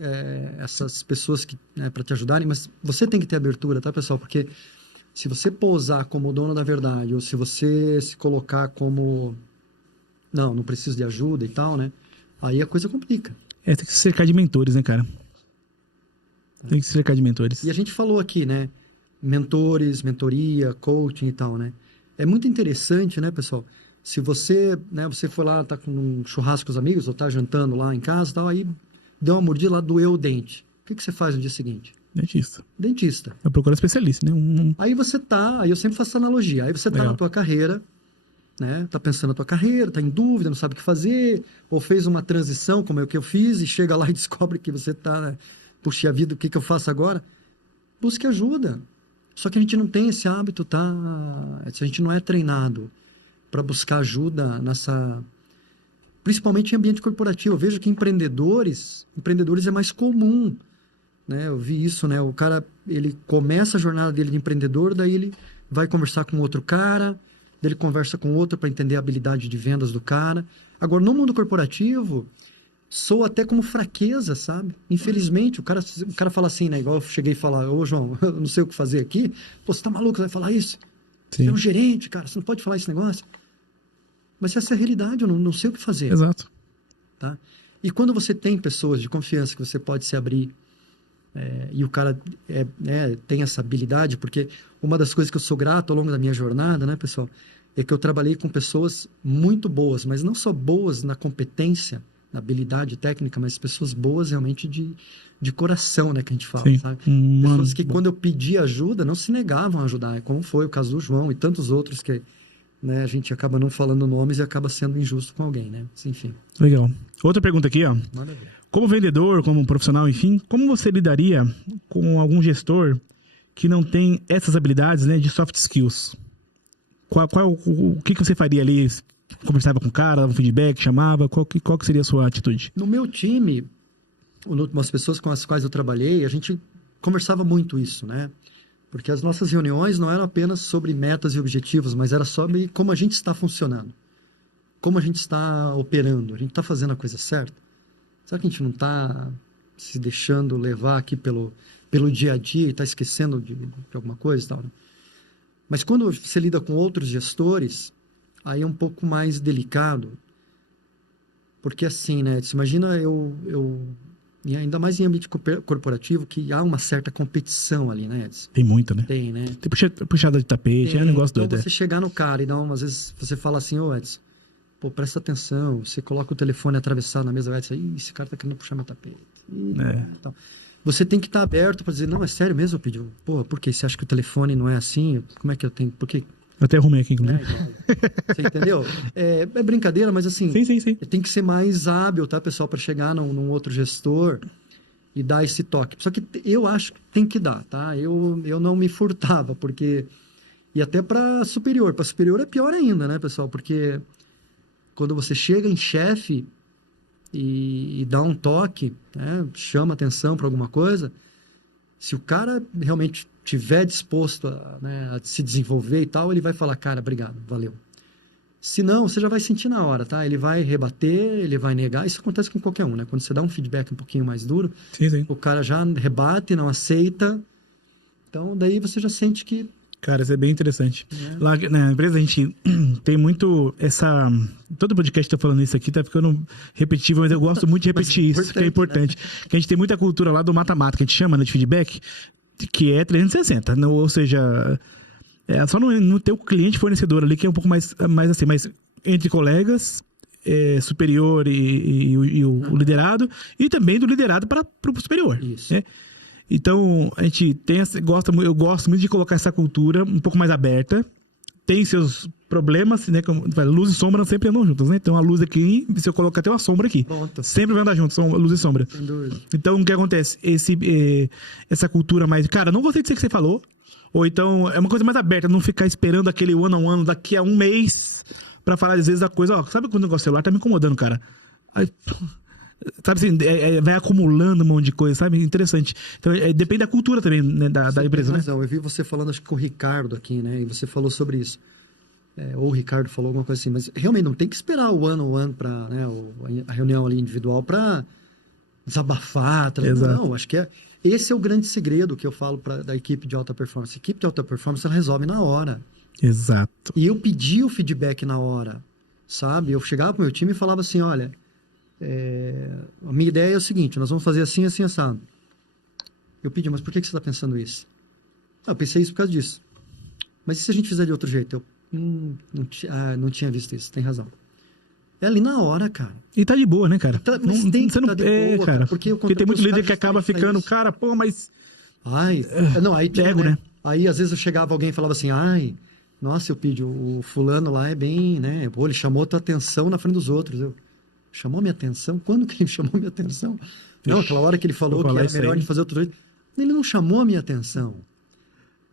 pessoas que, né, para te ajudarem, mas você tem que ter abertura, tá, pessoal? Porque se você pousar como o dono da verdade, ou se você se colocar como, não preciso de ajuda e tal, né? Aí a coisa complica. Tem que se cercar de mentores, né, cara? Tem que se cercar de mentores. E a gente falou aqui, né? Mentores, mentoria, coaching e tal, né? É muito interessante, né, pessoal? Se você, né, você foi lá, tá com um churrasco com os amigos, ou tá jantando lá em casa e tal, aí deu uma mordida lá, doeu o dente. O que você faz no dia seguinte? Dentista. Eu procuro especialista, né? Aí aí eu sempre faço essa analogia, aí você tá na tua carreira, né, tá pensando na tua carreira, tá em dúvida, não sabe o que fazer, ou fez uma transição, como é o que eu fiz, e chega lá e descobre que você tá, né, puxa vida, o que eu faço agora? Busque ajuda. Só que a gente não tem esse hábito, tá? A gente não é treinado para buscar ajuda principalmente em ambiente corporativo. Eu vejo que empreendedores é mais comum, né? Eu vi isso, né? O cara, ele começa a jornada dele de empreendedor, daí ele vai conversar com outro cara, daí ele conversa com outro para entender a habilidade de vendas do cara. Agora, no mundo corporativo, soa até como fraqueza, sabe? Infelizmente, o cara fala assim, né? Igual eu cheguei a falar, ô João, eu não sei o que fazer aqui. Pô, você tá maluco, você vai falar isso? Sim. Você é um gerente, cara, você não pode falar esse negócio. Mas essa é a realidade, eu não sei o que fazer. Exato. Tá? E quando você tem pessoas de confiança que você pode se abrir, e o cara tem essa habilidade, porque uma das coisas que eu sou grato ao longo da minha jornada, né, pessoal, é que eu trabalhei com pessoas muito boas, mas não só boas na competência, na habilidade técnica, mas pessoas boas realmente de coração, né, que a gente fala, sim. sabe? Pessoas que quando eu pedi ajuda, não se negavam a ajudar, como foi o caso do João e tantos outros que, né, a gente acaba não falando nomes e acaba sendo injusto com alguém, né? Enfim. Legal. Outra pergunta aqui, ó. Manda ver. Como vendedor, como profissional, enfim, como você lidaria com algum gestor que não tem essas habilidades, né, de soft skills? O que você faria ali? Conversava com o cara, dava um feedback, chamava? Qual que seria a sua atitude? No meu time, as pessoas com as quais eu trabalhei, a gente conversava muito isso, né? Porque as nossas reuniões não eram apenas sobre metas e objetivos, mas era sobre como a gente está funcionando. Como a gente está operando. A gente está fazendo a coisa certa? Será que a gente não está se deixando levar aqui pelo dia a dia e está esquecendo de alguma coisa e tal, né? Mas quando você lida com outros gestores, aí é um pouco mais delicado. Porque assim, né? Imagina eu E ainda mais em ambiente corporativo, que há uma certa competição ali, né, Edson? Tem muita, né? Tem, né? Tem puxada de tapete, é um negócio então doido. você chegar no cara e às vezes você fala assim, ô Edson, pô, presta atenção, você coloca o telefone atravessado na mesa, o Edson, ih, esse cara tá querendo puxar meu tapete. Então, você tem que estar aberto para dizer, não, é sério mesmo, pediu. Pô, por quê? Você acha que o telefone não é assim? Como é que eu tenho? Por quê? Eu até arrumei aqui, inclusive. Você entendeu? É brincadeira, mas assim, Sim. tem que ser mais hábil, tá, pessoal, para chegar num outro gestor e dar esse toque. Só que eu acho que tem que dar, tá? Eu não me furtava, porque... E até para superior. Para superior é pior ainda, né, pessoal? Porque quando você chega em chefe e dá um toque, né, chama atenção para alguma coisa, se o cara realmente tiver disposto a se desenvolver e tal, ele vai falar, cara, obrigado, valeu. Se não, você já vai sentir na hora, tá? Ele vai rebater, ele vai negar. Isso acontece com qualquer um, né? Quando você dá um feedback um pouquinho mais duro, Sim. o cara já rebate, não aceita. Então, daí você já sente que... Cara, isso é bem interessante. Lá na empresa a gente tem muito essa... Todo podcast tá falando isso aqui, tá ficando repetitivo, mas eu gosto muito de repetir isso, que é importante. Né? Que a gente tem muita cultura lá do mata-mata, que a gente chama, né, de feedback, que é 360, não, ou seja, só no teu cliente fornecedor ali, que é um pouco mais assim, mas entre colegas, superior e o liderado, e também do liderado para o superior. Isso. Né? Então, a gente tem eu gosto muito de colocar essa cultura um pouco mais aberta. Tem seus problemas, né? Luz e sombra sempre andam juntas, né? Então, a luz aqui, se eu colocar até uma sombra aqui. Pronto. Sempre vai andar juntos, são luz e sombra. Sem dúvida. Então, o que acontece? Essa cultura mais... Cara, não gostei disso que você falou. Ou então, é uma coisa mais aberta, não ficar esperando aquele one-on-one daqui a um mês pra falar, às vezes, a coisa... Ó, sabe quando o negócio celular tá me incomodando, cara? Aí... Sabe assim, vai acumulando um monte de coisa, sabe? Interessante. Então, depende da cultura também, né, da empresa, né? Eu vi você falando, acho que com o Ricardo aqui, né? E você falou sobre isso. Ou o Ricardo falou alguma coisa assim. Mas realmente não tem que esperar o one-on-one para, né, a reunião ali individual para desabafar. Não, acho que esse é o grande segredo que eu falo da equipe de alta performance. A equipe de alta performance, ela resolve na hora. Exato. E eu pedi o feedback na hora, sabe? Eu chegava pro meu time e falava assim, olha... a minha ideia é o seguinte, nós vamos fazer assim, assim, assado. Eu pedi, mas por que você está pensando isso? Eu pensei isso por causa disso. Mas e se a gente fizer de outro jeito? Eu não tinha visto isso, tem razão. É ali na hora, cara. E tá de boa, né, cara? Mas tem que estar de boa, cara. Porque tem muito líder que acaba ficando, cara, pô, mas... aí ego, né? Aí, às vezes, eu chegava alguém e falava assim, nossa, eu pedi, o fulano lá é bem, né? Pô, ele chamou a tua atenção na frente dos outros. Chamou minha atenção? Quando que ele chamou minha atenção? Não, aquela hora que ele falou que era melhor de fazer outro jeito. Ele não chamou a minha atenção.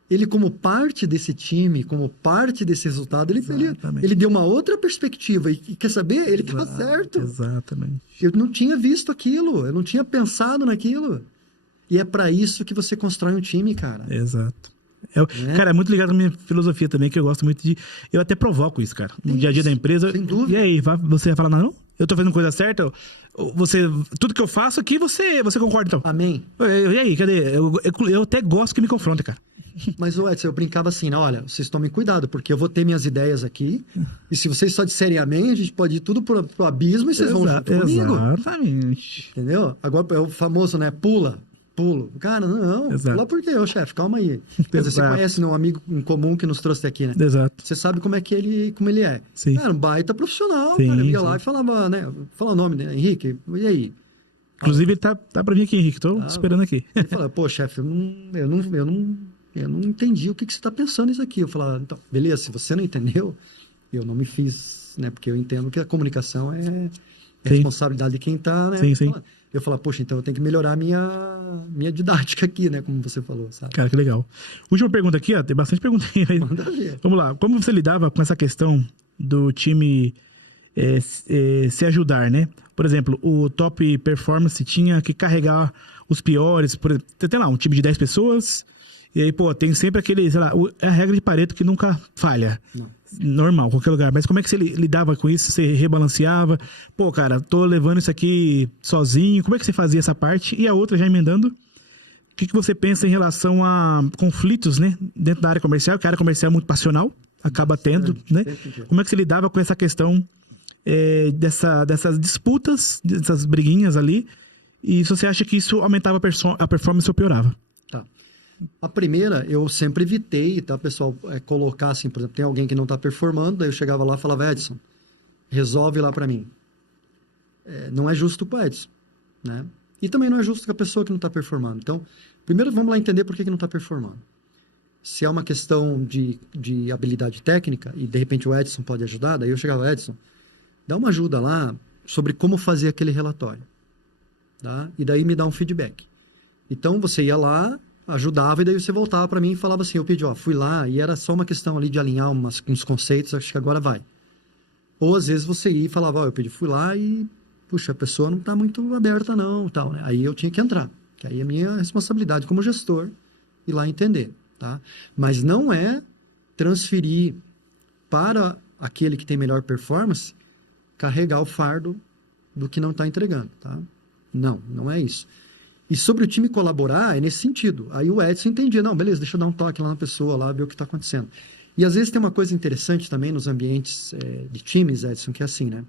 Ele, como parte desse time, como parte desse resultado, ele deu uma outra perspectiva. E quer saber? Ele tá certo. Exatamente. Eu não tinha visto aquilo. Eu não tinha pensado naquilo. E é para isso que você constrói um time, cara. Exato. Cara, é muito ligado à minha filosofia também, que eu gosto muito de... Eu até provoco isso, cara. No dia a dia da empresa. Sem dúvida. E aí, você vai falar, não? Eu tô fazendo coisa certa? Tudo que eu faço aqui, você concorda, então? Amém. E aí, cadê? Eu até gosto que me confronte, cara. Mas, Edson, eu brincava assim, né? Olha, vocês tomem cuidado, porque eu vou ter minhas ideias aqui, e se vocês só disserem amém, a gente pode ir tudo pro abismo e vocês vão junto comigo. Exatamente. Entendeu? Agora é o famoso, né? Pulo. Cara, não. Pula por quê, chefe? Calma aí. Quer dizer, você conhece um amigo em comum que nos trouxe aqui, né? Exato. Você sabe como ele é. Sim. Era um baita profissional, sim, cara. Ele ia lá e falava, né? Fala o nome, né? Henrique, e aí? Inclusive, ele tá pra vir aqui, Henrique. Tô esperando aqui. Ele fala, pô, chefe, eu não entendi o que você tá pensando nisso aqui. Eu falava, então, beleza, se você não entendeu, eu não me fiz, né? Porque eu entendo que a comunicação é responsabilidade de quem tá, né? Sim, sim. Eu falo, poxa, então eu tenho que melhorar a minha didática aqui, né? Como você falou, sabe? Cara, que legal. Última pergunta aqui, ó. Tem bastante pergunta aí. Manda ver. Vamos lá. Como você lidava com essa questão do time se ajudar, né? Por exemplo, o top performance tinha que carregar os piores. Por exemplo, tem lá um time de 10 pessoas. E aí, pô, tem sempre aquele, sei lá, a regra de Pareto que nunca falha. Não. Normal, qualquer lugar. Mas como é que você lidava com isso? Você rebalanceava? Pô, cara, tô levando isso aqui sozinho. Como é que você fazia essa parte? E a outra, já emendando, o que você pensa em relação a conflitos, né? Dentro da área comercial, que a área comercial é muito passional, acaba tendo, né? Como é que você lidava com essa questão dessas disputas, dessas briguinhas ali? E se você acha que isso aumentava a performance ou piorava? Tá. A primeira, eu sempre evitei, tá, pessoal, colocar assim, por exemplo, tem alguém que não está performando, daí eu chegava lá e falava, Edson, resolve lá para mim. Não é justo com o Edson, né? E também não é justo com a pessoa que não está performando. Então, primeiro vamos lá entender por que não está performando. Se é uma questão de habilidade técnica, e de repente o Edson pode ajudar, daí eu chegava, Edson, dá uma ajuda lá sobre como fazer aquele relatório. Tá? E daí me dá um feedback. Então você ia lá, ajudava, e daí você voltava para mim e falava assim, eu pedi, fui lá, e era só uma questão ali de alinhar uns conceitos, acho que agora vai. Ou às vezes você ia e falava, eu pedi, fui lá e, puxa, a pessoa não está muito aberta não, tal, né? Aí eu tinha que entrar, que aí é minha responsabilidade como gestor, ir lá entender, tá? Mas não é transferir para aquele que tem melhor performance, carregar o fardo do que não está entregando, tá? Não é isso. E sobre o time colaborar, é nesse sentido. Aí o Edson entendia, não, beleza, deixa eu dar um toque lá na pessoa, lá, ver o que está acontecendo. E às vezes tem uma coisa interessante também nos ambientes de times, Edson, que é assim, né?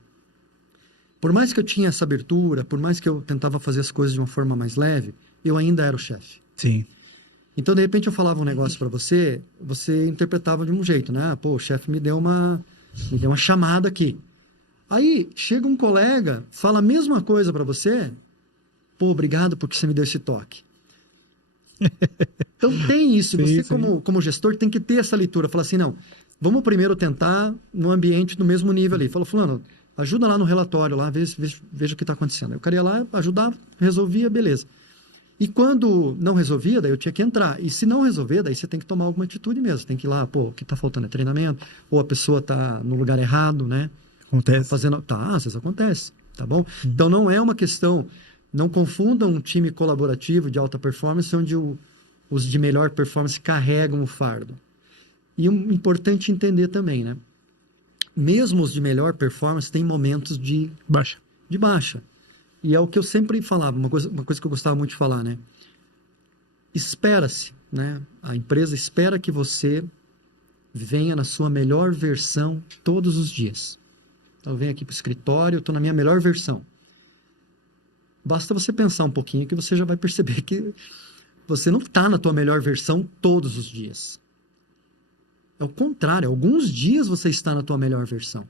Por mais que eu tinha essa abertura, por mais que eu tentava fazer as coisas de uma forma mais leve, eu ainda era o chefe. Sim. Então, de repente, eu falava um negócio para você, você interpretava de um jeito, né? Pô, o chefe me deu uma chamada aqui. Aí, chega um colega, fala a mesma coisa para você, pô, obrigado porque você me deu esse toque. Então tem isso, sim, você sim. como gestor tem que ter essa leitura, falar assim, não, vamos primeiro tentar no ambiente do mesmo nível ali. Falou, fulano, ajuda lá no relatório, lá, veja o que está acontecendo. Aí o cara ia lá, ajudava, resolvia, beleza. E quando não resolvia, daí eu tinha que entrar. E se não resolver, daí você tem que tomar alguma atitude mesmo. Tem que ir lá, pô, o que está faltando é treinamento, ou a pessoa está no lugar errado, né? Acontece. Às vezes acontece, tá bom? Então não é uma questão, não confundam um time colaborativo de alta performance onde os de melhor performance carregam o fardo. E importante entender também, né? Mesmo os de melhor performance têm momentos de baixa. E é o que eu sempre falava, uma coisa que eu gostava muito de falar, né? Espera-se, né? A empresa espera que você venha na sua melhor versão todos os dias. Então eu venho aqui para o escritório, eu estou na minha melhor versão. Basta você pensar um pouquinho que você já vai perceber que você não está na tua melhor versão todos os dias. É o contrário, alguns dias você está na tua melhor versão.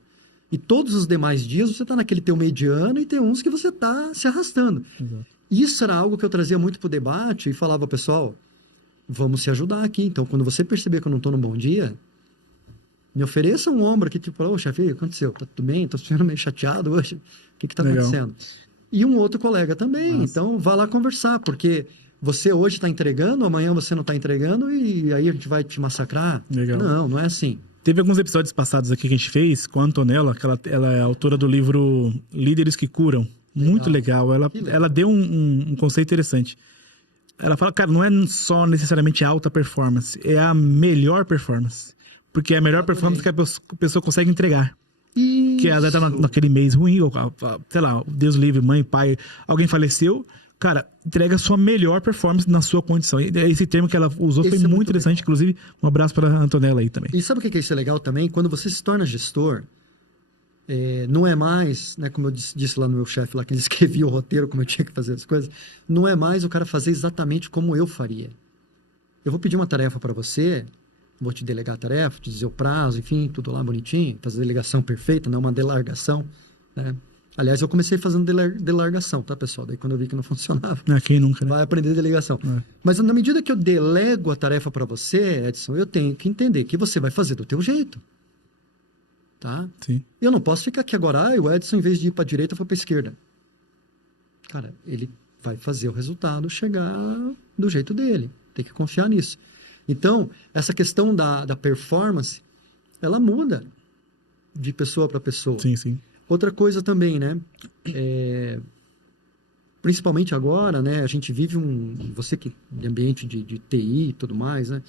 E todos os demais dias você está naquele teu mediano e tem uns que você está se arrastando. Exato. Isso era algo que eu trazia muito para o debate e falava, pessoal, vamos se ajudar aqui. Então, quando você perceber que eu não estou num bom dia, me ofereça um ombro aqui, tipo, ô, chefe, o que aconteceu? Tá tudo bem? Estou sendo meio chateado hoje. O que está acontecendo? E um outro colega também. Nossa. Então, vá lá conversar, porque você hoje está entregando, amanhã você não está entregando e aí a gente vai te massacrar. Legal. Não é assim. Teve alguns episódios passados aqui que a gente fez com a Antonella, que ela é autora do livro Líderes que Curam. Muito legal. Ela deu um conceito interessante. Ela fala, cara, não é só necessariamente alta performance, é a melhor performance. Porque é a melhor performance que a pessoa consegue entregar. Isso. Que ela tá naquele mês ruim, ou sei lá, Deus livre, mãe, pai, alguém faleceu. Cara, entrega a sua melhor performance na sua condição. E esse termo que ela usou foi muito interessante. Legal. Inclusive, um abraço para a Antonella aí também. E sabe o que é isso legal também? Quando você se torna gestor, não é mais, né, como eu disse lá no meu chefe, lá que ele escrevia o roteiro, como eu tinha que fazer as coisas, não é mais o cara fazer exatamente como eu faria. Eu vou pedir uma tarefa para você, vou te delegar a tarefa, te dizer o prazo, enfim, tudo lá bonitinho, fazer a delegação perfeita, não uma delargação, né? Aliás, eu comecei fazendo delargação, tá, pessoal? Daí quando eu vi que não funcionava, quem nunca, né? Vai aprender delegação. Mas na medida que eu delego a tarefa para você, Edson, eu tenho que entender que você vai fazer do teu jeito. Tá? Sim. Eu não posso ficar aqui agora, o Edson, em vez de ir para a direita, foi para a esquerda. Cara, ele vai fazer o resultado chegar do jeito dele. Tem que confiar nisso. Então, essa questão da performance, ela muda de pessoa para pessoa. Sim, sim. Outra coisa também, né? Principalmente agora, né? A gente vive você que de ambiente de TI e tudo mais, né?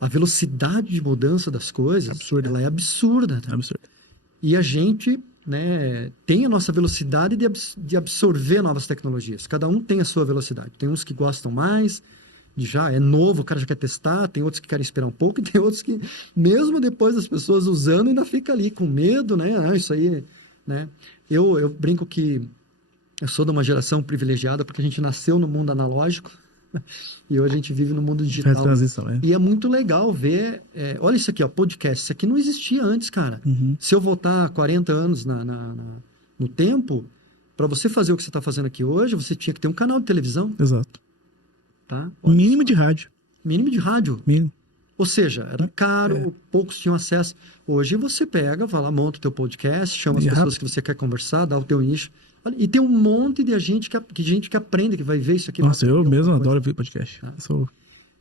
A velocidade de mudança das coisas, ela é absurda. Tá? Absurda. E a gente, né, tem a nossa velocidade de absorver novas tecnologias. Cada um tem a sua velocidade. Tem uns que gostam mais, já é novo, o cara já quer testar, tem outros que querem esperar um pouco, e tem outros que, mesmo depois das pessoas usando, ainda fica ali com medo, né? Isso aí, né? Eu brinco que Eu sou de uma geração privilegiada porque a gente nasceu no mundo analógico e hoje a gente vive no mundo Faz digital. transição, né? E é muito legal ver... olha isso aqui, ó, podcast. Isso aqui não existia antes, cara. Se eu voltar 40 anos no tempo, para você fazer o que você está fazendo aqui hoje, você tinha que ter um canal de televisão. Exato. Tá? Mínimo de rádio. Mínimo de rádio. Mínimo. Ou seja, era caro, poucos tinham acesso. Hoje você pega, vai lá, monta o teu podcast, chama as pessoas que você quer conversar, dá o teu nicho. E tem um monte de gente que aprende, que vai ver isso aqui. Nossa, eu mesmo adoro ver podcast.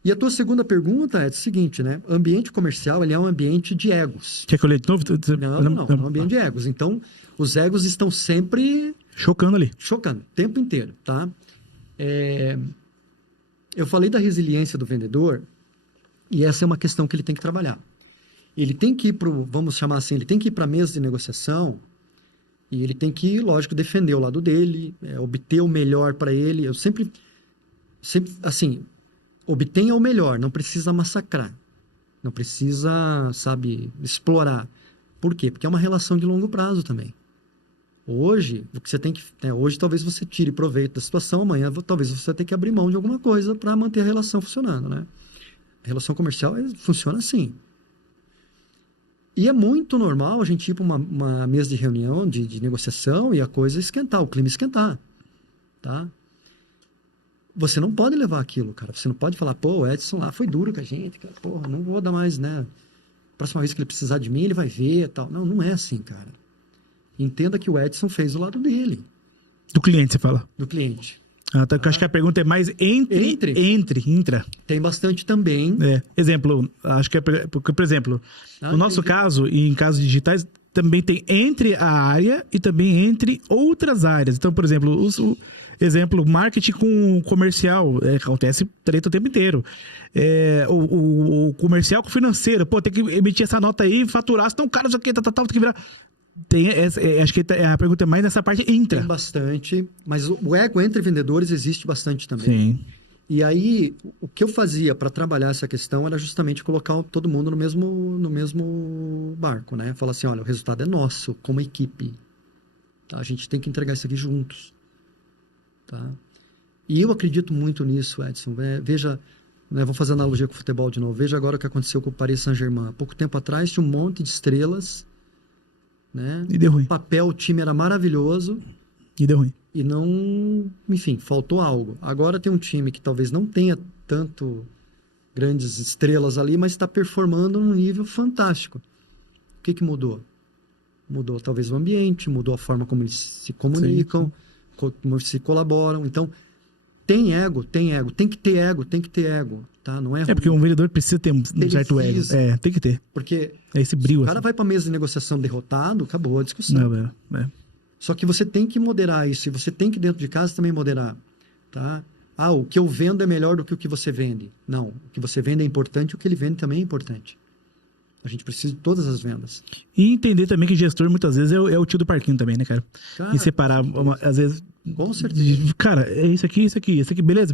E a tua segunda pergunta é o seguinte, né? Ambiente comercial, ele é um ambiente de egos. Quer que eu leia de novo? Não, é um ambiente de egos. Então, os egos estão sempre... Chocando ali. Chocando, o tempo inteiro, tá? Eu falei da resiliência do vendedor, e essa é uma questão que ele tem que trabalhar. Ele tem que ir vamos chamar assim, ele tem que ir para a mesa de negociação e ele tem que, lógico, defender o lado dele, obter o melhor para ele. Eu sempre, assim, obtenha o melhor, não precisa massacrar, não precisa, sabe, explorar. Por quê? Porque é uma relação de longo prazo também. Hoje, o que você tem que... hoje talvez você tire proveito da situação, amanhã talvez você tenha que abrir mão de alguma coisa para manter a relação funcionando, né? A relação comercial funciona assim. E é muito normal a gente ir para uma mesa de reunião, de negociação e a coisa esquentar, o clima esquentar, tá? Você não pode levar aquilo, cara. Você não pode falar, pô, o Edson lá foi duro com a gente, cara. Porra, não vou dar mais, né? Próxima vez que ele precisar de mim, ele vai ver e tal. Não, não é assim, cara. Entenda que o Edson fez o lado dele. Do cliente, você fala? Do cliente. Tá, eu acho que a pergunta é mais intra. Tem bastante também. Exemplo, acho que porque, por exemplo, no nosso caso, e em casos digitais, também tem entre a área e também entre outras áreas. Então, por exemplo, exemplo, marketing com comercial, acontece treta o tempo inteiro. O comercial com financeiro, pô, tem que emitir essa nota aí, faturar, senão o cara isso aqui, tem que virar... acho que a pergunta é mais nessa parte intra. Tem bastante, mas o ego entre vendedores existe bastante também. Sim. E aí, o que eu fazia para trabalhar essa questão era justamente colocar todo mundo no mesmo barco, né? Falar assim, olha, o resultado é nosso, como equipe. Tá? A gente tem que entregar isso aqui juntos. Tá? E eu acredito muito nisso, Edson. Veja, né, vou fazer analogia com o futebol de novo. Veja agora o que aconteceu com o Paris Saint-Germain. Há pouco tempo atrás tinha um monte de estrelas, né? E deu ruim. O papel, o time era maravilhoso. E deu ruim. E não... Enfim, faltou algo. Agora tem um time que talvez não tenha tanto grandes estrelas ali, mas está performando num nível fantástico. O que mudou? Mudou talvez o ambiente, mudou a forma como eles se comunicam, como se colaboram. Então, tem ego. Tem que ter ego, tá? Não é ruim. Porque um vendedor precisa ter um certo ego. Tem que ter. Porque esse brilho, se o cara vai para a mesa de negociação derrotado, acabou a discussão. Só que você tem que moderar isso. E você tem que, dentro de casa, também moderar. Tá? O que eu vendo é melhor do que o que você vende. Não. O que você vende é importante, o que ele vende também é importante. A gente precisa de todas as vendas. E entender também que gestor, muitas vezes, é o tio do parquinho também, né, cara? E separar, às vezes... Com certeza. Cara, é isso aqui, beleza.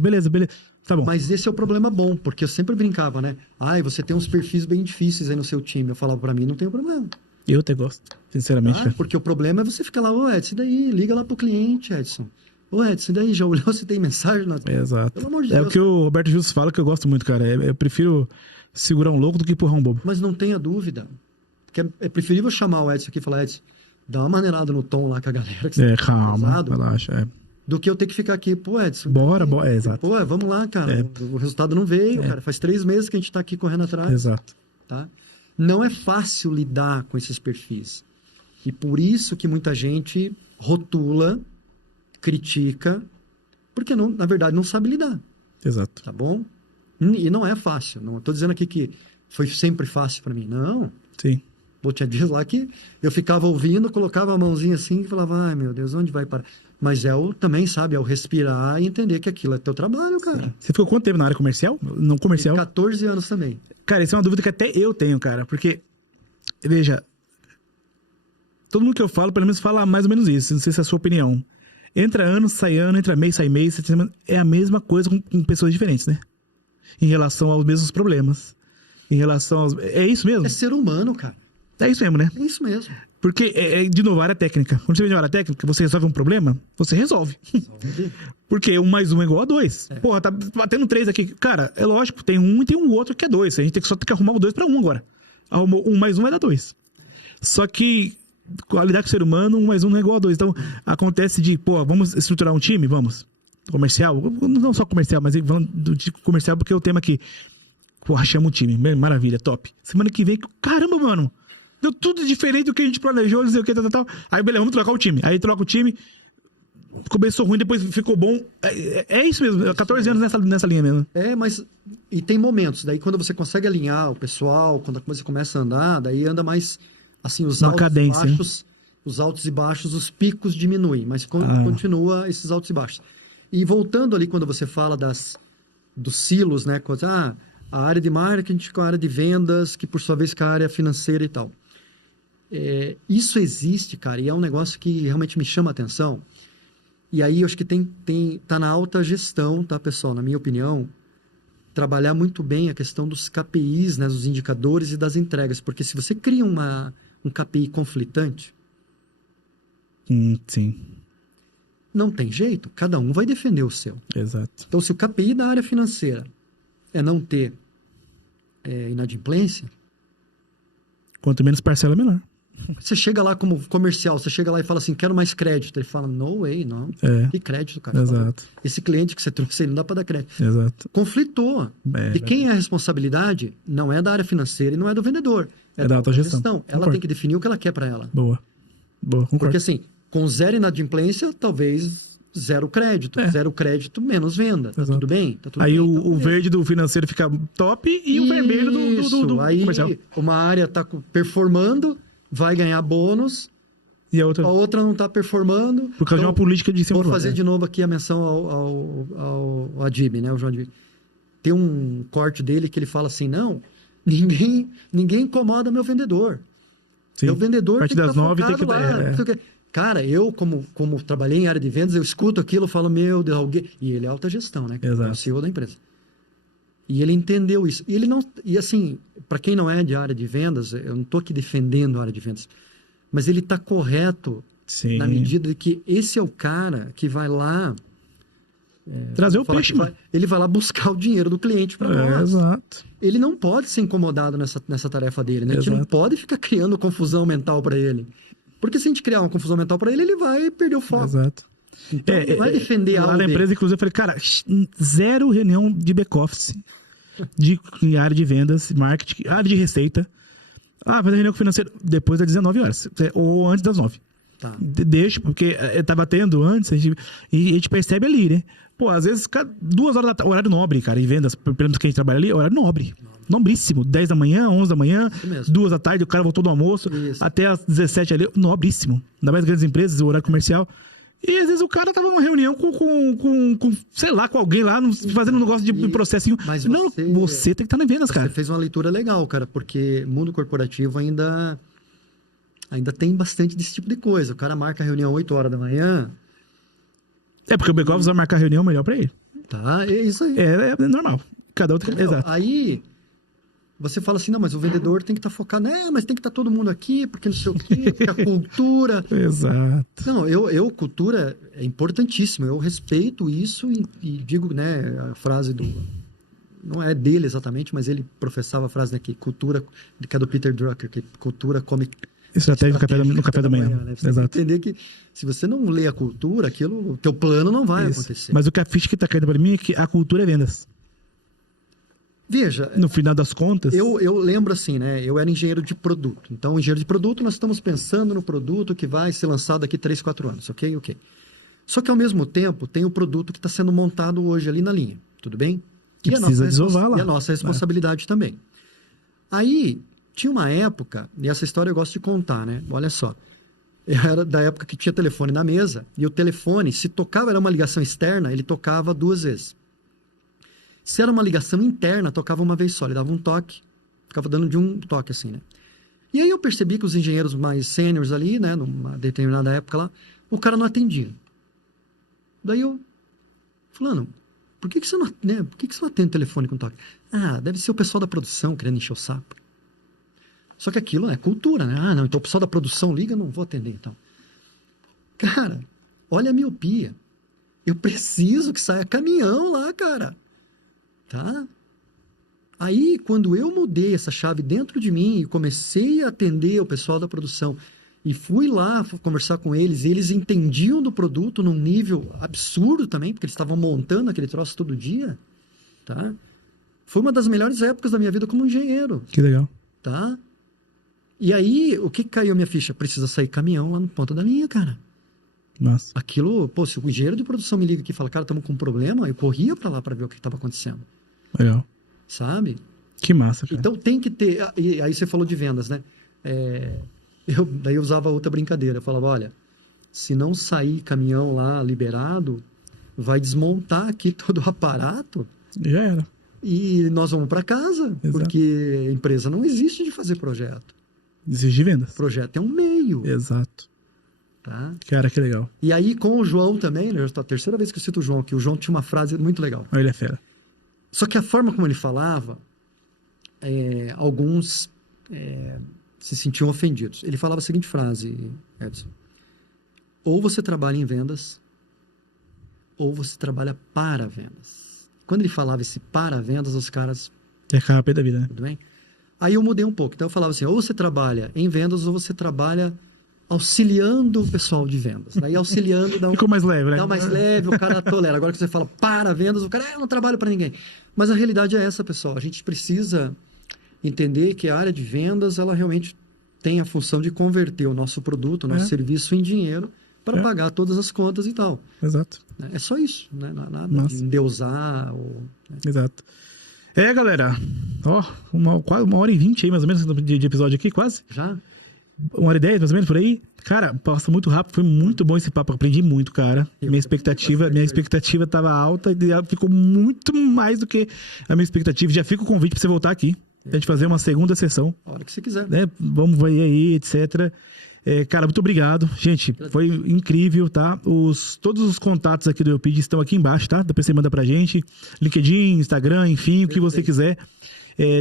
Tá bom. Mas esse é o problema bom, porque eu sempre brincava, né? Você tem uns perfis bem difíceis aí no seu time. Eu falava pra mim, não tem problema. Eu até gosto, sinceramente. Porque o problema é você ficar lá, Edson, e daí? Liga lá pro cliente, Edson. Edson, e daí? Já olhou se tem mensagem na tela? Exato. Pelo amor de Deus. O que o Roberto Justus fala que eu gosto muito, cara. Eu prefiro segurar um louco do que empurrar um bobo. Mas não tenha dúvida. Porque é preferível chamar o Edson aqui e falar, Edson, dá uma maneirada no tom lá com a galera. Que calma, relaxa. Do que eu ter que ficar aqui, Edson. Bora, exato. Vamos lá, cara. O resultado não veio, cara. Faz 3 meses que a gente tá aqui correndo atrás. Exato. Tá? Não é fácil lidar com esses perfis. E por isso que muita gente rotula, critica, porque não, na verdade não sabe lidar. Exato. Tá bom? E não é fácil. Não estou dizendo aqui que foi sempre fácil para mim. Não. Sim. Tinha dias lá que eu ficava ouvindo, colocava a mãozinha assim e falava, ai meu Deus, onde vai parar? Mas também, sabe, respirar e entender que aquilo é teu trabalho, cara. Você ficou quanto tempo na área comercial? Não comercial? 14 anos também. Cara, isso é uma dúvida que até eu tenho, cara. Porque, veja, todo mundo que eu falo, pelo menos fala mais ou menos isso. Não sei se é a sua opinião. Entra ano, sai ano, entra mês, sai mês. É a mesma coisa com pessoas diferentes, né? Em relação aos mesmos problemas. Em relação aos... É isso mesmo? É ser humano, cara. É isso mesmo, né? É isso mesmo. Porque, de novo, a área técnica. Quando você vem na área técnica, você resolve um problema, você resolve. Porque 1 mais 1 é igual a 2. Porra, tá batendo 3 aqui. Cara, é lógico, tem um e tem um outro que é 2. A gente só tem que arrumar o 2 para 1 agora. Arrumou 1 mais 1 vai dar 2. Só que, a lidar com o ser humano, 1 mais 1 não é igual a 2. Então, acontece de, pô, vamos estruturar um time? Vamos. Comercial? Não só comercial, mas falando do tipo comercial, porque é o tema que, porra, chama o time. Maravilha, top. Semana que vem, caramba, mano. Deu tudo diferente do que a gente planejou, não sei o que, tal. Aí, beleza, vamos trocar o time. Aí troca o time, começou ruim, depois ficou bom. É isso mesmo, 14 anos nessa linha mesmo. Mas... E tem momentos, daí quando você consegue alinhar o pessoal, quando você começa a andar, daí anda mais, assim, os altos e baixos, os altos e baixos, os picos diminuem, mas continua esses altos e baixos. E voltando ali, quando você fala dos silos, né, a área de marketing com a área de vendas, que por sua vez com a área financeira e tal. Isso existe, cara, e é um negócio que realmente me chama a atenção. E aí eu acho que tá na alta gestão, tá, pessoal? Na minha opinião, trabalhar muito bem a questão dos KPIs, né, dos indicadores e das entregas. Porque se você cria um KPI conflitante... Sim. Não tem jeito, cada um vai defender o seu. Exato. Então, se o KPI da área financeira é não ter inadimplência... Quanto menos parcela, melhor. Você chega lá como comercial, você chega lá e fala assim, quero mais crédito. Ele fala, no way, não. Que crédito, cara? Exato. Esse cliente que você trouxe, ele não dá para dar crédito. Exato. Conflitou. E quem é a responsabilidade não é da área financeira e não é do vendedor. É da autogestão. Ela tem que definir o que ela quer para ela. Boa, concordo. Porque assim, com 0 inadimplência, talvez 0 crédito. 0 crédito, menos venda. Tá tudo bem? Tá tudo aí bem, o verde do financeiro fica top e o vermelho do aí comercial. Uma área tá performando, vai ganhar bônus, e a outra não está performando. Por causa de uma política de Vou fazer de novo aqui a menção ao Adib, né? O João Adib. Tem um corte dele que ele fala assim, não, ninguém incomoda meu vendedor. Sim. Meu vendedor tem que estar 9 focado tem que lá. Cara, eu como trabalhei em área de vendas, eu escuto aquilo, falo, meu Deus, alguém... E ele é alta gestão, né? Exato. É o CEO da empresa. E ele entendeu isso. E ele não... E assim, para quem não é de área de vendas, eu não estou aqui defendendo a área de vendas, mas ele está correto na medida de que esse é o cara que vai lá... trazer o peixe, ele vai lá buscar o dinheiro do cliente para nós. Exato. Ele não pode ser incomodado nessa tarefa dele, né? A gente não pode ficar criando confusão mental para ele. Porque se a gente criar uma confusão mental para ele, ele vai perder o foco. Exato. Então, vai defender algo lá na empresa, inclusive, eu falei, cara, 0 reunião de back-office, de área de vendas, marketing, área de receita. Fazer reunião com o financeiro depois das 19 horas, ou antes das 9. Tá. Deixa, porque tava tendo antes, a gente percebe ali, né? Pô, às vezes, 2 horas da tarde, horário nobre, cara, em vendas, pelo menos que a gente trabalha ali, horário nobre. Nobríssimo. 10 da manhã, 11 da manhã, 2 da tarde, o cara voltou do almoço, até as 17 ali, nobríssimo. Ainda mais grandes empresas, o horário comercial. E às vezes o cara tava numa reunião com sei lá, com alguém lá, fazendo um negócio de processinho. Mas você tem que estar nas vendas, cara. Você fez uma leitura legal, cara, porque mundo corporativo ainda tem bastante desse tipo de coisa. O cara marca a reunião 8 horas da manhã. Porque o back-office vai marcar a reunião melhor pra ele. Tá, é isso aí. É normal. Cada outro. Exato. Aí você fala assim, não, mas o vendedor tem que estar focado, mas tem que estar todo mundo aqui, porque não sei o quê, porque a cultura... Exato. Não, cultura é importantíssima, eu respeito isso e digo, né, a frase do... Não é dele exatamente, mas ele professava a frase, né, que cultura, que é do Peter Drucker, que cultura come... Estratégia no café da manhã. Né? Você tem que entender que se você não lê a cultura, o teu plano não vai acontecer. Mas o que a ficha que está caindo para mim é que a cultura é vendas. Veja... No final das contas... Eu lembro assim, né? Eu era engenheiro de produto. Então, engenheiro de produto, nós estamos pensando no produto que vai ser lançado daqui 3, 4 anos, ok? Só que, ao mesmo tempo, tem o produto que está sendo montado hoje ali na linha, tudo bem? Que precisa desovar lá. E a nossa responsabilidade também. Aí... Tinha uma época, e essa história eu gosto de contar, né? Olha só. Era da época que tinha telefone na mesa, e o telefone, se tocava, era uma ligação externa, ele tocava 2 vezes. Se era uma ligação interna, tocava uma vez só. Ele dava um toque, ficava dando de um toque assim, né? E aí eu percebi que os engenheiros mais sêniores ali, né? Numa determinada época lá, o cara não atendia. Daí eu... Fulano, por que você não atende o telefone com toque? Deve ser o pessoal da produção querendo encher o saco. Só que aquilo é cultura, né? Ah, não, então o pessoal da produção liga, não vou atender, então. Cara, olha a miopia. Eu preciso que saia caminhão lá, cara. Tá? Aí, quando eu mudei essa chave dentro de mim e comecei a atender o pessoal da produção e fui lá conversar com eles, e eles entendiam do produto num nível absurdo também, porque eles estavam montando aquele troço todo dia, tá? Foi uma das melhores épocas da minha vida como engenheiro. Que legal. Tá? E aí, o que caiu a minha ficha? Precisa sair caminhão lá no ponta da linha, cara. Nossa. Aquilo, pô, se o engenheiro de produção me liga aqui e fala, cara, estamos com um problema, eu corria pra lá pra ver o que estava acontecendo. Legal. Sabe? Que massa, cara. Então tem que ter. E aí você falou de vendas, né? Daí eu usava outra brincadeira. Eu falava, olha, se não sair caminhão lá liberado, vai desmontar aqui todo o aparato Já era. e nós vamos para casa. Exato. Porque a empresa não existe de fazer projeto. Exige de vendas. Projeto é um meio. Exato. Tá? Cara, que legal. E aí com o João também, né? Já é a terceira vez que eu cito o João aqui. O João tinha uma frase muito legal. Olha, ele é fera. Só que a forma como ele falava, alguns se sentiam ofendidos. Ele falava a seguinte frase, Edson: ou você trabalha em vendas, ou você trabalha para vendas. Quando ele falava esse para vendas, os caras... É carapé da vida, né? Tudo bem? Aí eu mudei um pouco. Então eu falava assim, ou você trabalha em vendas, ou você trabalha auxiliando o pessoal de vendas. Daí auxiliando dá Ficou mais leve, né? dá mais leve, o cara tolera. Agora que você fala para vendas, o cara, eu não trabalho para ninguém. Mas a realidade é essa, pessoal. A gente precisa entender que a área de vendas, ela realmente tem a função de converter o nosso produto, o nosso serviço em dinheiro para pagar todas as contas e tal. Exato. É só isso, né? Nada Massa. de endeusar. Exato. Galera, ó, quase 1h20 aí, mais ou menos, de episódio aqui, quase. Já? 1h10, mais ou menos, por aí. Cara, passa muito rápido, foi muito bom esse papo, aprendi muito, cara. Minha expectativa tava alta e ficou muito mais do que a minha expectativa. Já fica o convite pra você voltar aqui, pra gente fazer uma segunda sessão. A hora que você quiser. Né? Vamos ver aí, etc. Cara, muito obrigado. Gente, foi incrível, tá? Todos os contatos aqui do Eupid estão aqui embaixo, tá? Depois você manda pra gente. LinkedIn, Instagram, enfim, o que você quiser.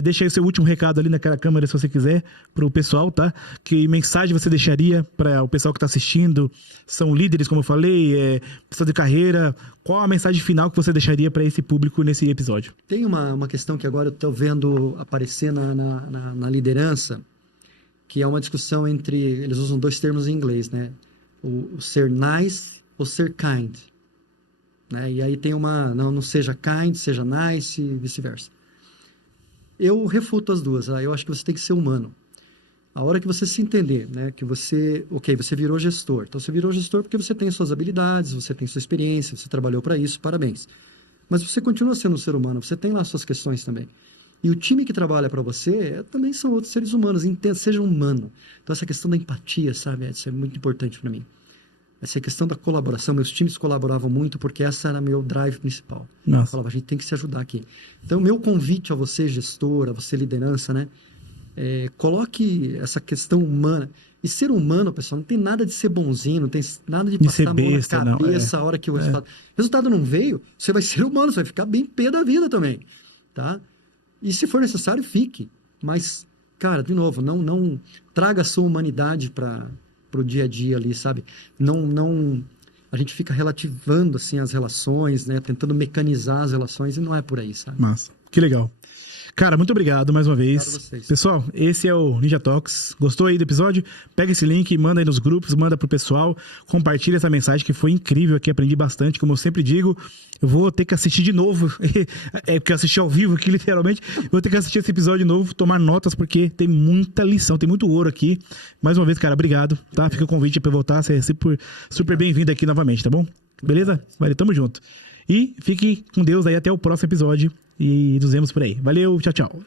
Deixa aí o seu último recado ali naquela câmera, se você quiser, pro pessoal, tá? Que mensagem você deixaria para o pessoal que tá assistindo? São líderes, como eu falei, pessoal de carreira. Qual a mensagem final que você deixaria para esse público nesse episódio? Tem uma questão que agora eu tô vendo aparecer na liderança, que é uma discussão entre... Eles usam dois termos em inglês, né? O ser nice ou ser kind. Né? E aí tem não seja kind, seja nice e vice-versa. Eu refuto as duas. Eu acho que você tem que ser humano. A hora que você se entender, né? Que você virou gestor. Então, você virou gestor porque você tem suas habilidades, você tem sua experiência, você trabalhou para isso, parabéns. Mas você continua sendo um ser humano, você tem lá suas questões também. E o time que trabalha para você também são outros seres humanos. Seja humano. Então, essa questão da empatia, sabe? Isso é muito importante para mim. Essa questão da colaboração, meus times colaboravam muito porque essa era meu drive principal. Eu falava, a gente tem que se ajudar aqui. Então, meu convite a você, gestor, a você, liderança, né? Coloque essa questão humana. E ser humano, pessoal, não tem nada de ser bonzinho, não tem nada de passar a mão na cabeça a hora que o resultado não veio. Você vai ser humano, você vai ficar bem pé da vida também, tá? E se for necessário, fique. Mas, cara, de novo, não traga a sua humanidade para o dia a dia ali, sabe? A gente fica relativando assim as relações, né? Tentando mecanizar as relações e não é por aí, sabe? Massa, que legal. Cara, muito obrigado mais uma vez. Pessoal, esse é o Ninja Talks. Gostou aí do episódio? Pega esse link, manda aí nos grupos, manda pro pessoal, compartilha essa mensagem que foi incrível aqui, aprendi bastante, como eu sempre digo. Eu vou ter que assistir de novo, porque eu assisti ao vivo aqui, literalmente. Vou ter que assistir esse episódio de novo, tomar notas, porque tem muita lição, tem muito ouro aqui. Mais uma vez, cara, obrigado, tá? Fica o convite pra eu voltar, você é super bem-vindo aqui novamente, tá bom? Beleza? Valeu, tamo junto. E fique com Deus aí até o próximo episódio e nos vemos por aí. Valeu, tchau, tchau.